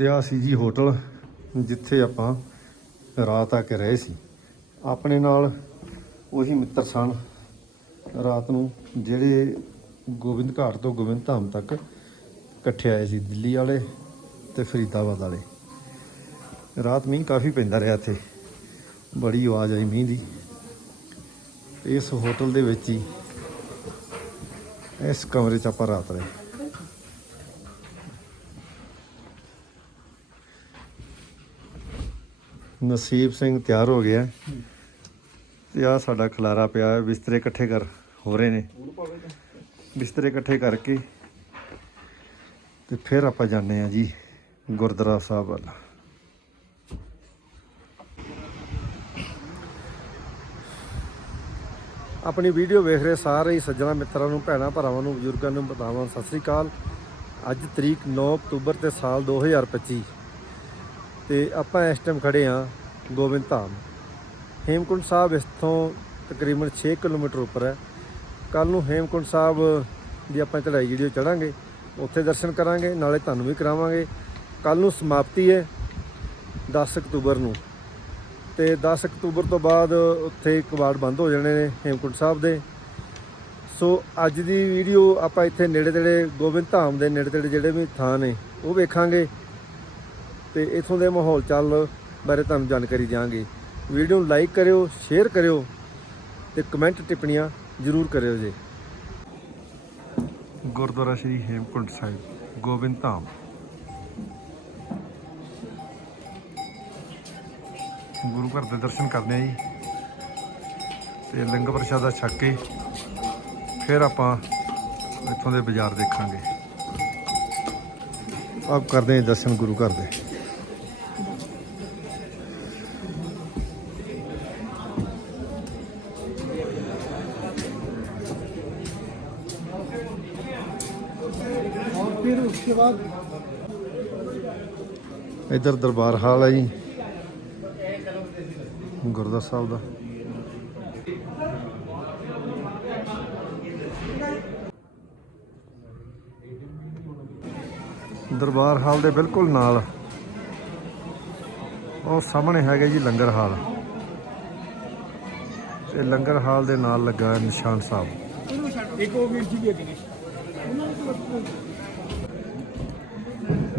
ਤੇ ਆ ਸੀ ਜੀ ਹੋਟਲ, ਜਿੱਥੇ ਆਪਾਂ ਰਾਤ ਆ ਕੇ ਰਹੇ ਸੀ। ਆਪਣੇ ਨਾਲ ਉਹੀ ਮਿੱਤਰ ਸਨ। ਰਾਤ ਨੂੰ ਜਿਹੜੇ ਗੋਬਿੰਦ ਘਾਟ ਤੋਂ ਗੋਬਿੰਦ ਧਾਮ ਤੱਕ ਇਕੱਠੇ ਆਏ ਸੀ, ਦਿੱਲੀ ਵਾਲੇ ਤੇ ਫਰੀਦਾਬਾਦ ਵਾਲੇ। ਰਾਤ ਮੀਂਹ ਕਾਫੀ ਪੈਂਦਾ ਰਿਹਾ ਇੱਥੇ। ਬੜੀ ਆਵਾਜ਼ ਆਈ ਮੀਂਹ ਦੀ। ਇਸ ਹੋਟਲ ਦੇ ਵਿੱਚ ਹੀ, ਇਸ ਕਮਰੇ 'ਚ ਆਪਾਂ ਰਾਤ ਰਹੇ। ਨਸੀਬ ਸਿੰਘ ਤਿਆਰ ਹੋ ਗਿਆ। ਤੇ ਆ ਸਾਡਾ ਖਲਾਰਾ ਪਿਆ ਹੈ ਬਿਸਤਰੇ ਇਕੱਠੇ ਕਰ, ਹੋ ਰਹੇ ਨੇ। ਬਿਸਤਰੇ ਇਕੱਠੇ ਕਰਕੇ ਤੇ ਫਿਰ ਆਪਾਂ ਜਾਂਦੇ ਆ ਜੀ ਗੁਰਦੁਆਰਾ ਸਾਹਿਬ ਵੱਲ। ਆਪਣੀ ਵੀਡੀਓ ਵੇਖ ਰਹੇ ਸਾਰੇ ਹੀ ਸੱਜਣਾ ਮਿੱਤਰਾਂ ਨੂੰ, ਭੈਣਾਂ ਭਰਾਵਾਂ ਨੂੰ, ਬਜ਼ੁਰਗਾਂ ਨੂੰ ਬਤਾਵਾਂ ਸਤਿ ਸ੍ਰੀ ਅਕਾਲ। ਅੱਜ ਤਰੀਕ 9 ਅਕਤੂਬਰ ਤੇ ਸਾਲ 2025 ਤੇ ਆਪਾਂ ਇਸ ਟਾਈਮ ਖੜੇ ਆ ਗੋਬਿੰਦ ਧਾਮ। ਹੇਮਕੁੰਟ ਸਾਹਿਬ ਇਸ ਤੋਂ ਤਕਰੀਬਨ 6 ਕਿਲੋਮੀਟਰ ਉੱਪਰ ਹੈ। ਕੱਲ ਨੂੰ ਹੇਮਕੁੰਟ ਸਾਹਿਬ ਦੀ ਆਪਾਂ ਚੜ੍ਹਾਈ ਜਿਹੜੀ ਉਹ ਚੜਾਂਗੇ ਉੱਥੇ ਦਰਸ਼ਨ ਕਰਾਂਗੇ, ਨਾਲੇ ਤੁਹਾਨੂੰ ਵੀ ਕਰਾਵਾਂਗੇ। ਕੱਲ ਨੂੰ ਸਮਾਪਤੀ ਹੈ 10 ਅਕਤੂਬਰ ਨੂੰ। ਤੇ 10 ਅਕਤੂਬਰ ਤੋਂ ਬਾਅਦ ਉੱਥੇ ਕਵਾੜ ਬੰਦ ਹੋ ਜਾਣੇ ਨੇ ਹੇਮਕੁੰਟ ਸਾਹਿਬ ਦੇ। ਸੋ ਅੱਜ ਦੀ ਵੀਡੀਓ ਆਪਾਂ ਇੱਥੇ ਨੇੜੇ ਤੇੜੇ ਗੋਬਿੰਦ ਧਾਮ ਦੇ ਨੇੜੇ ਤੇੜੇ ਜਿਹੜੇ ਵੀ ਥਾਂ ਨੇ, ਉਹ ਵੇਖਾਂਗੇ। ਤੇ ਇਥੋਂ ਦੇ ਮਾਹੌਲ ਚੱਲ ਬਾਰੇ ਤੁਹਾਨੂੰ ਜਾਣਕਾਰੀ ਦਿਆਂਗੇ। ਵੀਡੀਓ ਨੂੰ ਲਾਈਕ ਕਰਿਓ, ਸ਼ੇਅਰ ਕਰਿਓ ਤੇ ਕਮੈਂਟ ਟਿੱਪਣੀਆਂ ਜ਼ਰੂਰ ਕਰਿਓ ਜੀ। ਗੁਰਦੁਆਰਾ ਸ਼੍ਰੀ ਹੇਮਕੁੰਟ ਸਾਹਿਬ, ਗੋਬਿੰਦ ਧਾਮ। ਗੁਰੂ ਘਰ ਦੇ ਦਰਸ਼ਨ ਕਰਦੇ ਆ ਜੀ। ਤੇ ਲੰਗਰ ਪ੍ਰਸ਼ਾਦਾ ਛਕ ਕੇ ਫਿਰ ਆਪਾਂ ਇੱਥੋਂ ਦੇ ਬਾਜ਼ਾਰ ਦੇਖਾਂਗੇ। ਆਪ ਕਰਦੇ ਹਾਂ ਦਰਸ਼ਨ ਗੁਰੂ ਘਰ ਦੇ। ਇੱਧਰ ਦਰਬਾਰ ਹਾਲ ਹੈ ਜੀ। ਗੁਰਦਾਸ ਸਾਹਿਬ ਦਾ। ਦਰਬਾਰ ਹਾਲ ਦੇ ਬਿਲਕੁਲ ਨਾਲ। ਉਹ ਸਾਹਮਣੇ ਹੈਗਾ ਜੀ ਲੰਗਰ ਹਾਲ। ਤੇ ਲੰਗਰ ਹਾਲ ਦੇ ਨਾਲ ਲੱਗਾ ਨਿਸ਼ਾਨ ਸਾਹਿਬ। ਇੱਕ ਉਹ ਵੀਰ ਜੀ ਵੀ ਅੱਗੇ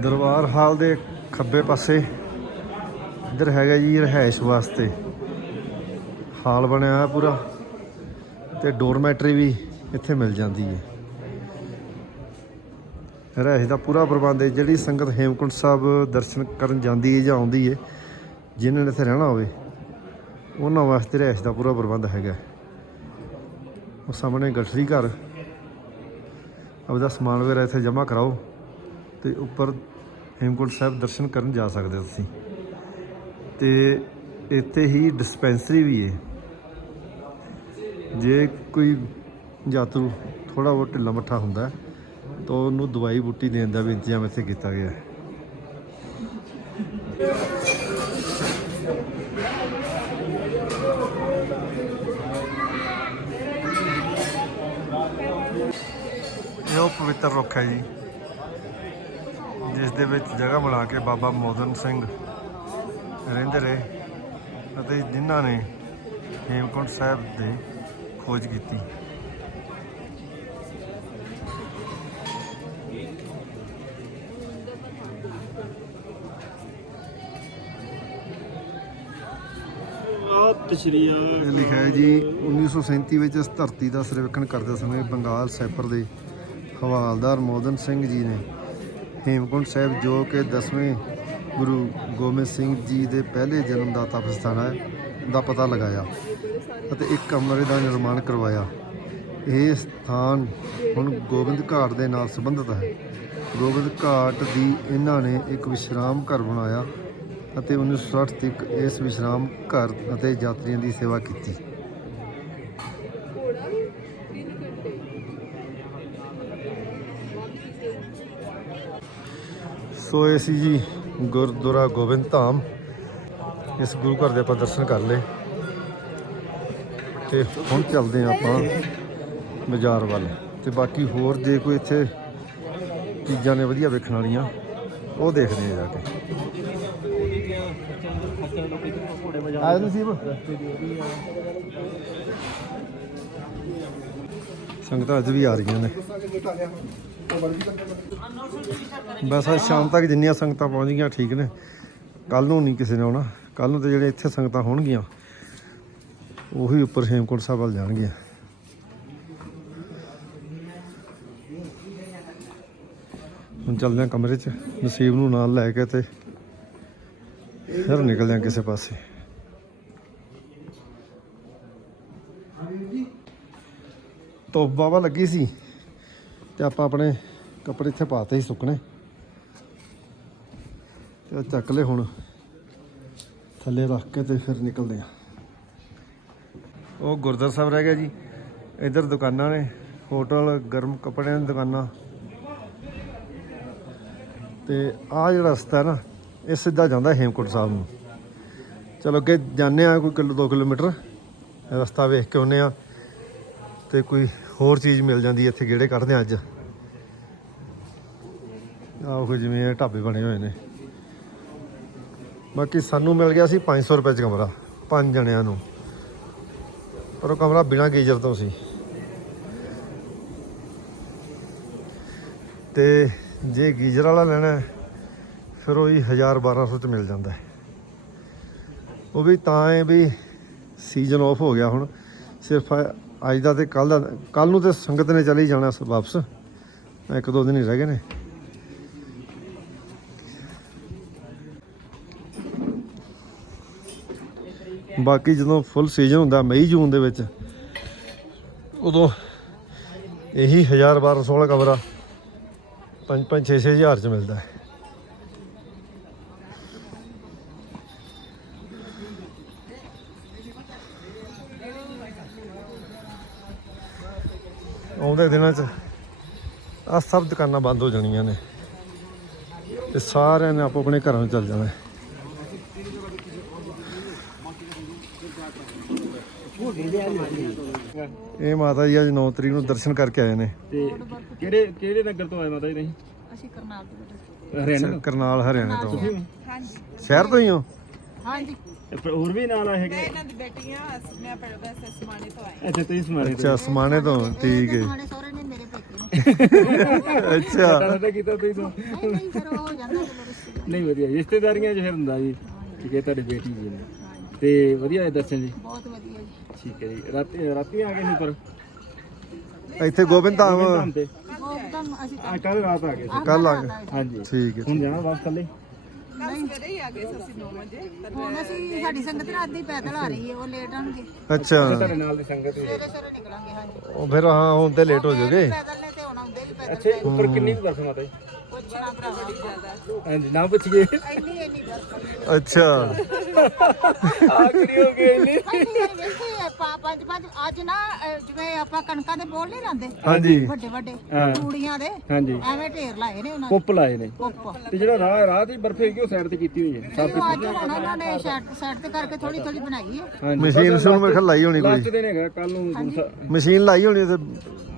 ਦਰਬਾਰ ਹਾਲ ਦੇ ਖੱਬੇ ਪਾਸੇ ਇੱਧਰ ਹੈਗਾ ਜੀ ਰਹਿائش ਵਾਸਤੇ। ਹਾਲ ਬਣਿਆ ਹੋਇਆ ਪੂਰਾ ਤੇ ਡੋਰਮੈਟਰੀ ਵੀ ਇੱਥੇ ਮਿਲ ਜਾਂਦੀ ਹੈ। ਰਹਿائش ਦਾ ਪੂਰਾ ਪ੍ਰਬੰਧ ਹੈ, ਜਿਹੜੀ ਸੰਗਤ ਹੇਮਕੁੰਟ ਸਾਹਿਬ ਦਰਸ਼ਨ ਕਰਨ ਜਾਂਦੀ ਹੈ ਜਾਂ ਆਉਂਦੀ ਹੈ, ਜਿਨ੍ਹਾਂ ਨੇ ਇੱਥੇ ਰਹਿਣਾ ਹੋਵੇ, ਉਹਨਾਂ ਵਾਸਤੇ ਰਹਿائش ਦਾ ਪੂਰਾ ਪ੍ਰਬੰਧ ਹੈਗਾ। ਉਹ ਸਾਹਮਣੇ ਗਠਰੀ ਘਰ। ਆਪਦਾ ਸਮਾਨ ਵਗੈਰਾ ਇੱਥੇ ਜਮ੍ਹਾਂ ਕਰਾਓ ਤੇ ਉੱਪਰ ਹੇਮਕੁੰਟ ਸਾਹਿਬ ਦਰਸ਼ਨ ਕਰਨ ਜਾ ਸਕਦੇ ਹੋ ਤੁਸੀਂ। ਤੇ ਇੱਥੇ ਹੀ ਡਿਸਪੈਂਸਰੀ ਵੀ ਹੈ ਜੇ ਕੋਈ ਯਾਤਰੂ ਥੋੜਾ ਬਹੁਤ ਢਿੱਲਾ ਮੱਠਾ ਹੁੰਦਾ, ਤਾਂ ਉਹਨੂੰ ਦਵਾਈ ਬੂਟੀ ਦੇਣ ਦਾ ਵੀ ਇੰਤਜ਼ਾਮ ਇੱਥੇ ਕੀਤਾ ਗਿਆ। ਹੈ ਇਹ ਉਹ ਪਵਿੱਤਰ ਰੁੱਖ ਹੈ ਜੀ। ਜਿਸ ਦੇ ਵਿੱਚ ਜਗ੍ਹਾ ਬਣਾ ਕੇ ਬਾਬਾ ਮੋਦਨ ਸਿੰਘ ਰਹਿੰਦੇ ਰਹੇ ਅਤੇ ਜਿਨ੍ਹਾਂ ਨੇ ਹੇਮਕੁੰਟ ਸਾਹਿਬ ਦੀ ਖੋਜ ਕੀਤੀ। ਇਹ ਲਿਖਿਆ ਹੈ ਜੀ 1937 ਵਿੱਚ ਇਸ ਧਰਤੀ ਦਾ ਸਰਵੇਖਣ ਕਰਦੇ ਸਮੇਂ ਬੰਗਾਲ ਸੈਪਰ ਦੇ ਹਵਾਲਦਾਰ ਮੋਦਨ ਸਿੰਘ ਜੀ ਨੇ ਹੇਮਕੁੰਟ ਸਾਹਿਬ ਜੋ ਕਿ 10ਵੇਂ ਗੁਰੂ ਗੋਬਿੰਦ ਸਿੰਘ ਜੀ ਦੇ ਪਹਿਲੇ ਜਨਮ ਦਾ ਤਪ ਸਥਾਨ ਹੈ, ਦਾ ਪਤਾ ਲਗਾਇਆ ਅਤੇ ਇੱਕ ਕਮਰੇ ਦਾ ਨਿਰਮਾਣ ਕਰਵਾਇਆ। ਇਹ ਸਥਾਨ ਹੁਣ ਗੋਬਿੰਦ ਘਾਟ ਦੇ ਨਾਲ ਸੰਬੰਧਿਤ ਹੈ। ਗੋਬਿੰਦ ਘਾਟ ਦੀ ਇਹਨਾਂ ਨੇ ਇੱਕ ਵਿਸ਼ਰਾਮ ਘਰ ਬਣਾਇਆ ਅਤੇ 1960 ਤੱਕ ਇਸ ਵਿਸ਼ਰਾਮ ਘਰ ਅਤੇ ਯਾਤਰੀਆਂ ਦੀ ਸੇਵਾ ਕੀਤੀ। ਸੋ ਇਹ ਸੀ ਜੀ ਗੁਰਦੁਆਰਾ ਗੋਬਿੰਦ ਧਾਮ। ਇਸ ਗੁਰੂ ਘਰ ਦੇ ਆਪਾਂ ਦਰਸ਼ਨ ਕਰ ਲਏ। ਤੇ ਹੁਣ ਚੱਲਦੇ ਹਾਂ ਆਪਾਂ ਬਾਜ਼ਾਰ ਵੱਲ। ਤੇ ਬਾਕੀ ਹੋਰ ਜੇ ਕੋਈ ਇੱਥੇ ਚੀਜ਼ਾਂ ਨੇ ਵਧੀਆ ਵੇਖਣ ਵਾਲੀਆਂ, ਉਹ ਦੇਖਦੇ ਆ ਜਾ ਕੇ। ਆਇਆ ਨਸੀਬ? ਸੰਗਤਾਂ ਅੱਜ ਵੀ ਆ ਰਹੀਆਂ ਨੇ। ਬਸ ਅੱਜ ਸ਼ਾਮ ਤੱਕ ਜਿੰਨੀਆਂ ਸੰਗਤਾਂ ਪਹੁੰਚ ਗਈਆਂ, ਠੀਕ ਨੇ। ਕੱਲ ਨੂੰ ਨਹੀਂ ਕਿਸੇ ਨੇ ਆਉਣਾ। ਕੱਲ ਨੂੰ ਤੇ ਜਿਹੜੇ ਇੱਥੇ ਸੰਗਤਾਂ ਹੋਣਗੀਆਂ, ਉਹੀ ਉੱਪਰ ਹੇਮਕੁੰਟ ਸਾਹਿਬ ਵੱਲ ਜਾਣਗੀਆਂ। ਹੁਣ ਚੱਲਦੇ ਹਾਂ ਕਮਰੇ 'ਚ। ਨਸੀਬ ਨੂੰ ਨਾਲ ਲੈ ਕੇ ਤੇ ਫਿਰ ਨਿਕਲਦੇ ਹਾਂ ਕਿਸੇ ਪਾਸੇ। ਧੁੱਪ ਬਾਬਾ ਲੱਗੀ ਸੀ ਤੇ ਆਪਾਂ ਆਪਣੇ ਕੱਪੜੇ ਇੱਥੇ ਪਾਤੇ ਹੀ ਸੁੱਕਣੇ। ਤੇ ਉਹ ਚੱਕ ਲਏ ਹੁਣ। ਥੱਲੇ ਰੱਖ ਕੇ ਤੇ ਫਿਰ ਨਿਕਲਦੇ ਆ ਉਹ ਗੁਰਦੁਆਰਾ ਸਾਹਿਬ ਰਹਿ ਗਿਆ ਜੀ। ਇੱਧਰ ਦੁਕਾਨਾਂ ਨੇ, ਹੋਟਲ, ਗਰਮ ਕੱਪੜਿਆਂ ਦੀ ਦੁਕਾਨਾਂ। ਤੇ ਆਹ ਜਿਹੜਾ ਰਸਤਾ ਨਾ, ਇਹ ਸਿੱਧਾ ਜਾਂਦਾ ਹੇਮਕੁੰਟ ਸਾਹਿਬ ਨੂੰ। ਚਲੋ ਅੱਗੇ ਜਾਂਦੇ ਆ ਕੋਈ ਕਿਲੋ 2 ਕਿਲੋਮੀਟਰ। ਰਸਤਾ ਵੇਖ ਕੇ ਆਉਂਦੇ ਆ ਤੇ ਕੋਈ ਹੋਰ ਚੀਜ਼ ਮਿਲ ਜਾਂਦੀ ਇੱਥੇ ਗੇੜੇ ਕੱਢਦੇ ਆ ਅੱਜ। ਆਹ ਜਿਵੇਂ ਇਹ ਢਾਬੇ ਬਣੇ ਹੋਏ ਨੇ। ਬਾਕੀ ਸਾਨੂੰ ਮਿਲ ਗਿਆ ਸੀ 500 ਰੁਪਏ ਚ ਕਮਰਾ, ਪੰਜ ਜਣਿਆਂ ਨੂੰ। ਪਰ ਉਹ ਕਮਰਾ ਬਿਨਾਂ ਗੀਜ਼ਰ ਤੋਂ ਸੀ। ਤੇ ਜੇ ਗੀਜ਼ਰ ਵਾਲਾ ਲੈਣਾ ਫਿਰ ਉਹ ਹੀ 1000 1200 ਚ ਮਿਲ ਜਾਂਦਾ ਉਹ ਵੀ ਤਾਂ ਹੈ ਵੀ ਸੀਜ਼ਨ ਆਫ ਹੋ ਗਿਆ ਹੁਣ। ਸਿਰਫ ਅੱਜ ਦਾ ਤੇ ਕੱਲ ਦਾ ਕੱਲ ਨੂੰ ਤੇ ਸੰਗਤ ਨੇ ਚਲੇ ਜਾਣਾ ਸ- ਵਾਪਸ। ਇੱਕ ਦੋ ਦਿਨ ਹੀ ਰਹਿ ਗਏ ਨੇ। ਬਾਕੀ ਜਦੋਂ ਫੁੱਲ ਸੀਜ਼ਨ ਹੁੰਦਾ ਮਈ, ਜੂਨ ਦੇ ਵਿੱਚ, ਉਦੋਂ ਇਹੀ 1000 1200 ਵਾਲਾ ਕਮਰਾ 5 5 6 6 ਹਜ਼ਾਰ ਚ ਮਿਲਦਾ ਹੈ। ਆਉਂਦੇ ਦਿਨਾਂ 'ਚ ਆ ਸਭ ਦੁਕਾਨਾਂ ਬੰਦ ਹੋ ਜਾਣੀਆਂ ਨੇ। ਤੇ ਸਾਰਿਆਂ ਨੇ ਆਪੋ ਆਪਣੇ ਘਰਾਂ ਨੂੰ ਚੱਲ ਜਾਣਾ ਇਹ ਮਾਤਾ ਜੀ ਅੱਜ 9 ਤਰੀਕ ਨੂੰ ਦਰਸ਼ਨ ਕਰਕੇ ਆਏ ਨੇ। ਤੇ ਕਿਹੜੇ ਕਿਹੜੇ ਨਗਰ ਤੋਂ ਆਏ ਮਾਤਾ ਜੀ ਤੁਸੀਂ? ਅਸੀਂ ਕਰਨਾਲ ਤੋਂ ਬੇਟਾ ਹਰਿਆਣਾ ਕਰਨਾਲ ਹਰਿਆਣੇ ਤੋਂ। ਹਾਂਜੀ। ਸ਼ਹਿਰ ਤੋਂ ਹੀ ਹੋ? ਹਾਂਜੀ। ਹੋਰ ਵੀ ਨਾਲ ਆਏ ਹੈਗੇ? ਇਹਨਾਂ ਦੀ ਬੇਟੀਆਂ ਮੈਂ ਵੈਸੇ ਸਮਾਣੇ ਤੋਂ ਆਈ ਅੱਛਾ ਤੁਸੀਂ ਸਮਾਰੇ ਤੋਂ? ਅੱਛਾ ਸਮਾਣੇ ਤੋਂ ਠੀਕ ਹੈ। ਸਮਾਣੇ ਸਹੁਰੇ ਨੇ ਮੇਰੇ ਪੇਕੇ ਅੱਛਾ। ਪਤਾ ਕੀਤਾ ਤੁਸੀਂ ਤੋਂ। ਨਹੀਂ ਫਿਰ ਹੋ ਜਾਂਦਾ ਵਧੀਆ। ਰਿਸ਼ਤੇਦਾਰੀਆਂ 'ਚ ਫਿਰ ਹੁੰਦਾ ਜੀ ਠੀਕ ਹੈ ਤੁਹਾਡੀ ਬੇਟੀ ਜੀ ਨੇ। ਤੇ ਵਧੀਆ ਹੈ ਦਰਸ਼ਨ ਜੀ? ਬਹੁਤ ਵਧੀਆ ਜੀ। ਠੀਕ ਹੈ ਜੀ। ਰਾਤੀ ਰਾਤੀ ਆ ਗਏ ਸੀ ਉੱਪਰ ਇੱਥੇ ਗੋਬਿੰਦ ਧਾਮ ਧਾਮ ਤੇ। ਉਹ ਇੱਕਦਮ ਅਸੀਂ ਆ ਕੱਲ ਰਾਤ ਆ ਗਏ ਸੀ। ਕੱਲ ਆ ਗਏ। ਹਾਂਜੀ। ਠੀਕ ਹੈ ਹੁਣ ਜਾਣਾ ਵਾਪਸ ਕੱਲੇ ਨਹੀਂ ਸਵੇਰੇ ਹੀ ਆ ਗਏ ਅਸੀਂ 9 ਵਜੇ। ਹੁਣ ਅਸੀਂ ਸਾਡੀ ਸੰਗਤ ਰਾਤ ਦੀ ਪੈਦਲ ਆ ਰਹੀ ਹੈ ਉਹ ਲੇਟ ਆਣਗੇ ਅੱਛਾ। ਤੁਹਾਡੇ ਨਾਲ ਦੀ ਸੰਗਤ ਵੀ ਸਵੇਰੇ ਸਵੇਰੇ ਨਿਕਲਾਂਗੇ ਹਾਂਜੀ। ਉਹ ਫਿਰ ਹਾਂ ਹੁਣ ਤੇ ਲੇਟ ਹੋ ਜਾਓਗੇ। ਪੈਦਲ ਨੇ ਤੇ ਹੁਣ ਆਉਂਦੇ ਵੀ ਪੈਦਲ ਅੱਛਾ ਉੱਪਰ ਕਿੰਨੀ ਕੁ ਬਰਫ਼ ਮਾਤਾ ਜੀ? ਪੁੱਛਣਾ ਭਰਾਵਾ ਜ਼ਿਆਦਾ ਹਾਂਜੀ ਨਾ ਪੁੱਛੀਏ। ਅੱਛਾ। ਆਖਰੀ ਹੋ ਗਏ ਇੰਨੀ। ਪੰਜ ਪੰਜ ਅੱਜ ਨਾ ਅਹ, ਜਿਵੇਂ ਆਪਾਂ ਕਣਕਾਂ ਦੇ ਬੋਲ ਨਹੀਂ ਲਾਉਂਦੇ ਹਾਂਜੀ। ਵੱਡੇ ਵੱਡੇ ਹਾਂ। ਤੂੜੀਆਂ ਦੇ ਹਾਂਜੀ। ਐਵੇਂ ਢੇਰ ਲਾਏ ਨੇ ਉਹਨਾਂ ਨੇ ਕੁੱਪ ਲਾਏ ਨੇ। ਕੁੱਪ ਤੇ ਜਿਹੜਾ ਰਾਹ ਰਾਹ ਤੇ ਬਰਫ਼ ਹੈਗੀ ਉਹ ਸਾਈਡ ਤੇ ਕੀਤੀ ਹੋਈ ਹੈ। ਉਹ ਅੱਜ ਹੁਣ ਉਹਨਾਂ ਨੇ ਸ਼ੈਡ ਤੇ ਕਰਕੇ ਥੋੜੀ ਥੋੜੀ ਬਣਾਈ ਹੈ ਹਾਂਜੀ। ਮਸ਼ੀਨ ਸੁਣ ਮੇਰੇ ਖਿਆਲ ਲਾਈ ਹੋਣੀ ਲਾਸਟ ਕੋਈ ਦਿਨ ਹੈਗਾ ਕੱਲ ਨੂੰ ਦੂਸਰਾ ਮਸ਼ੀਨ ਲਾਈ ਹੋਣੀ ਤੇ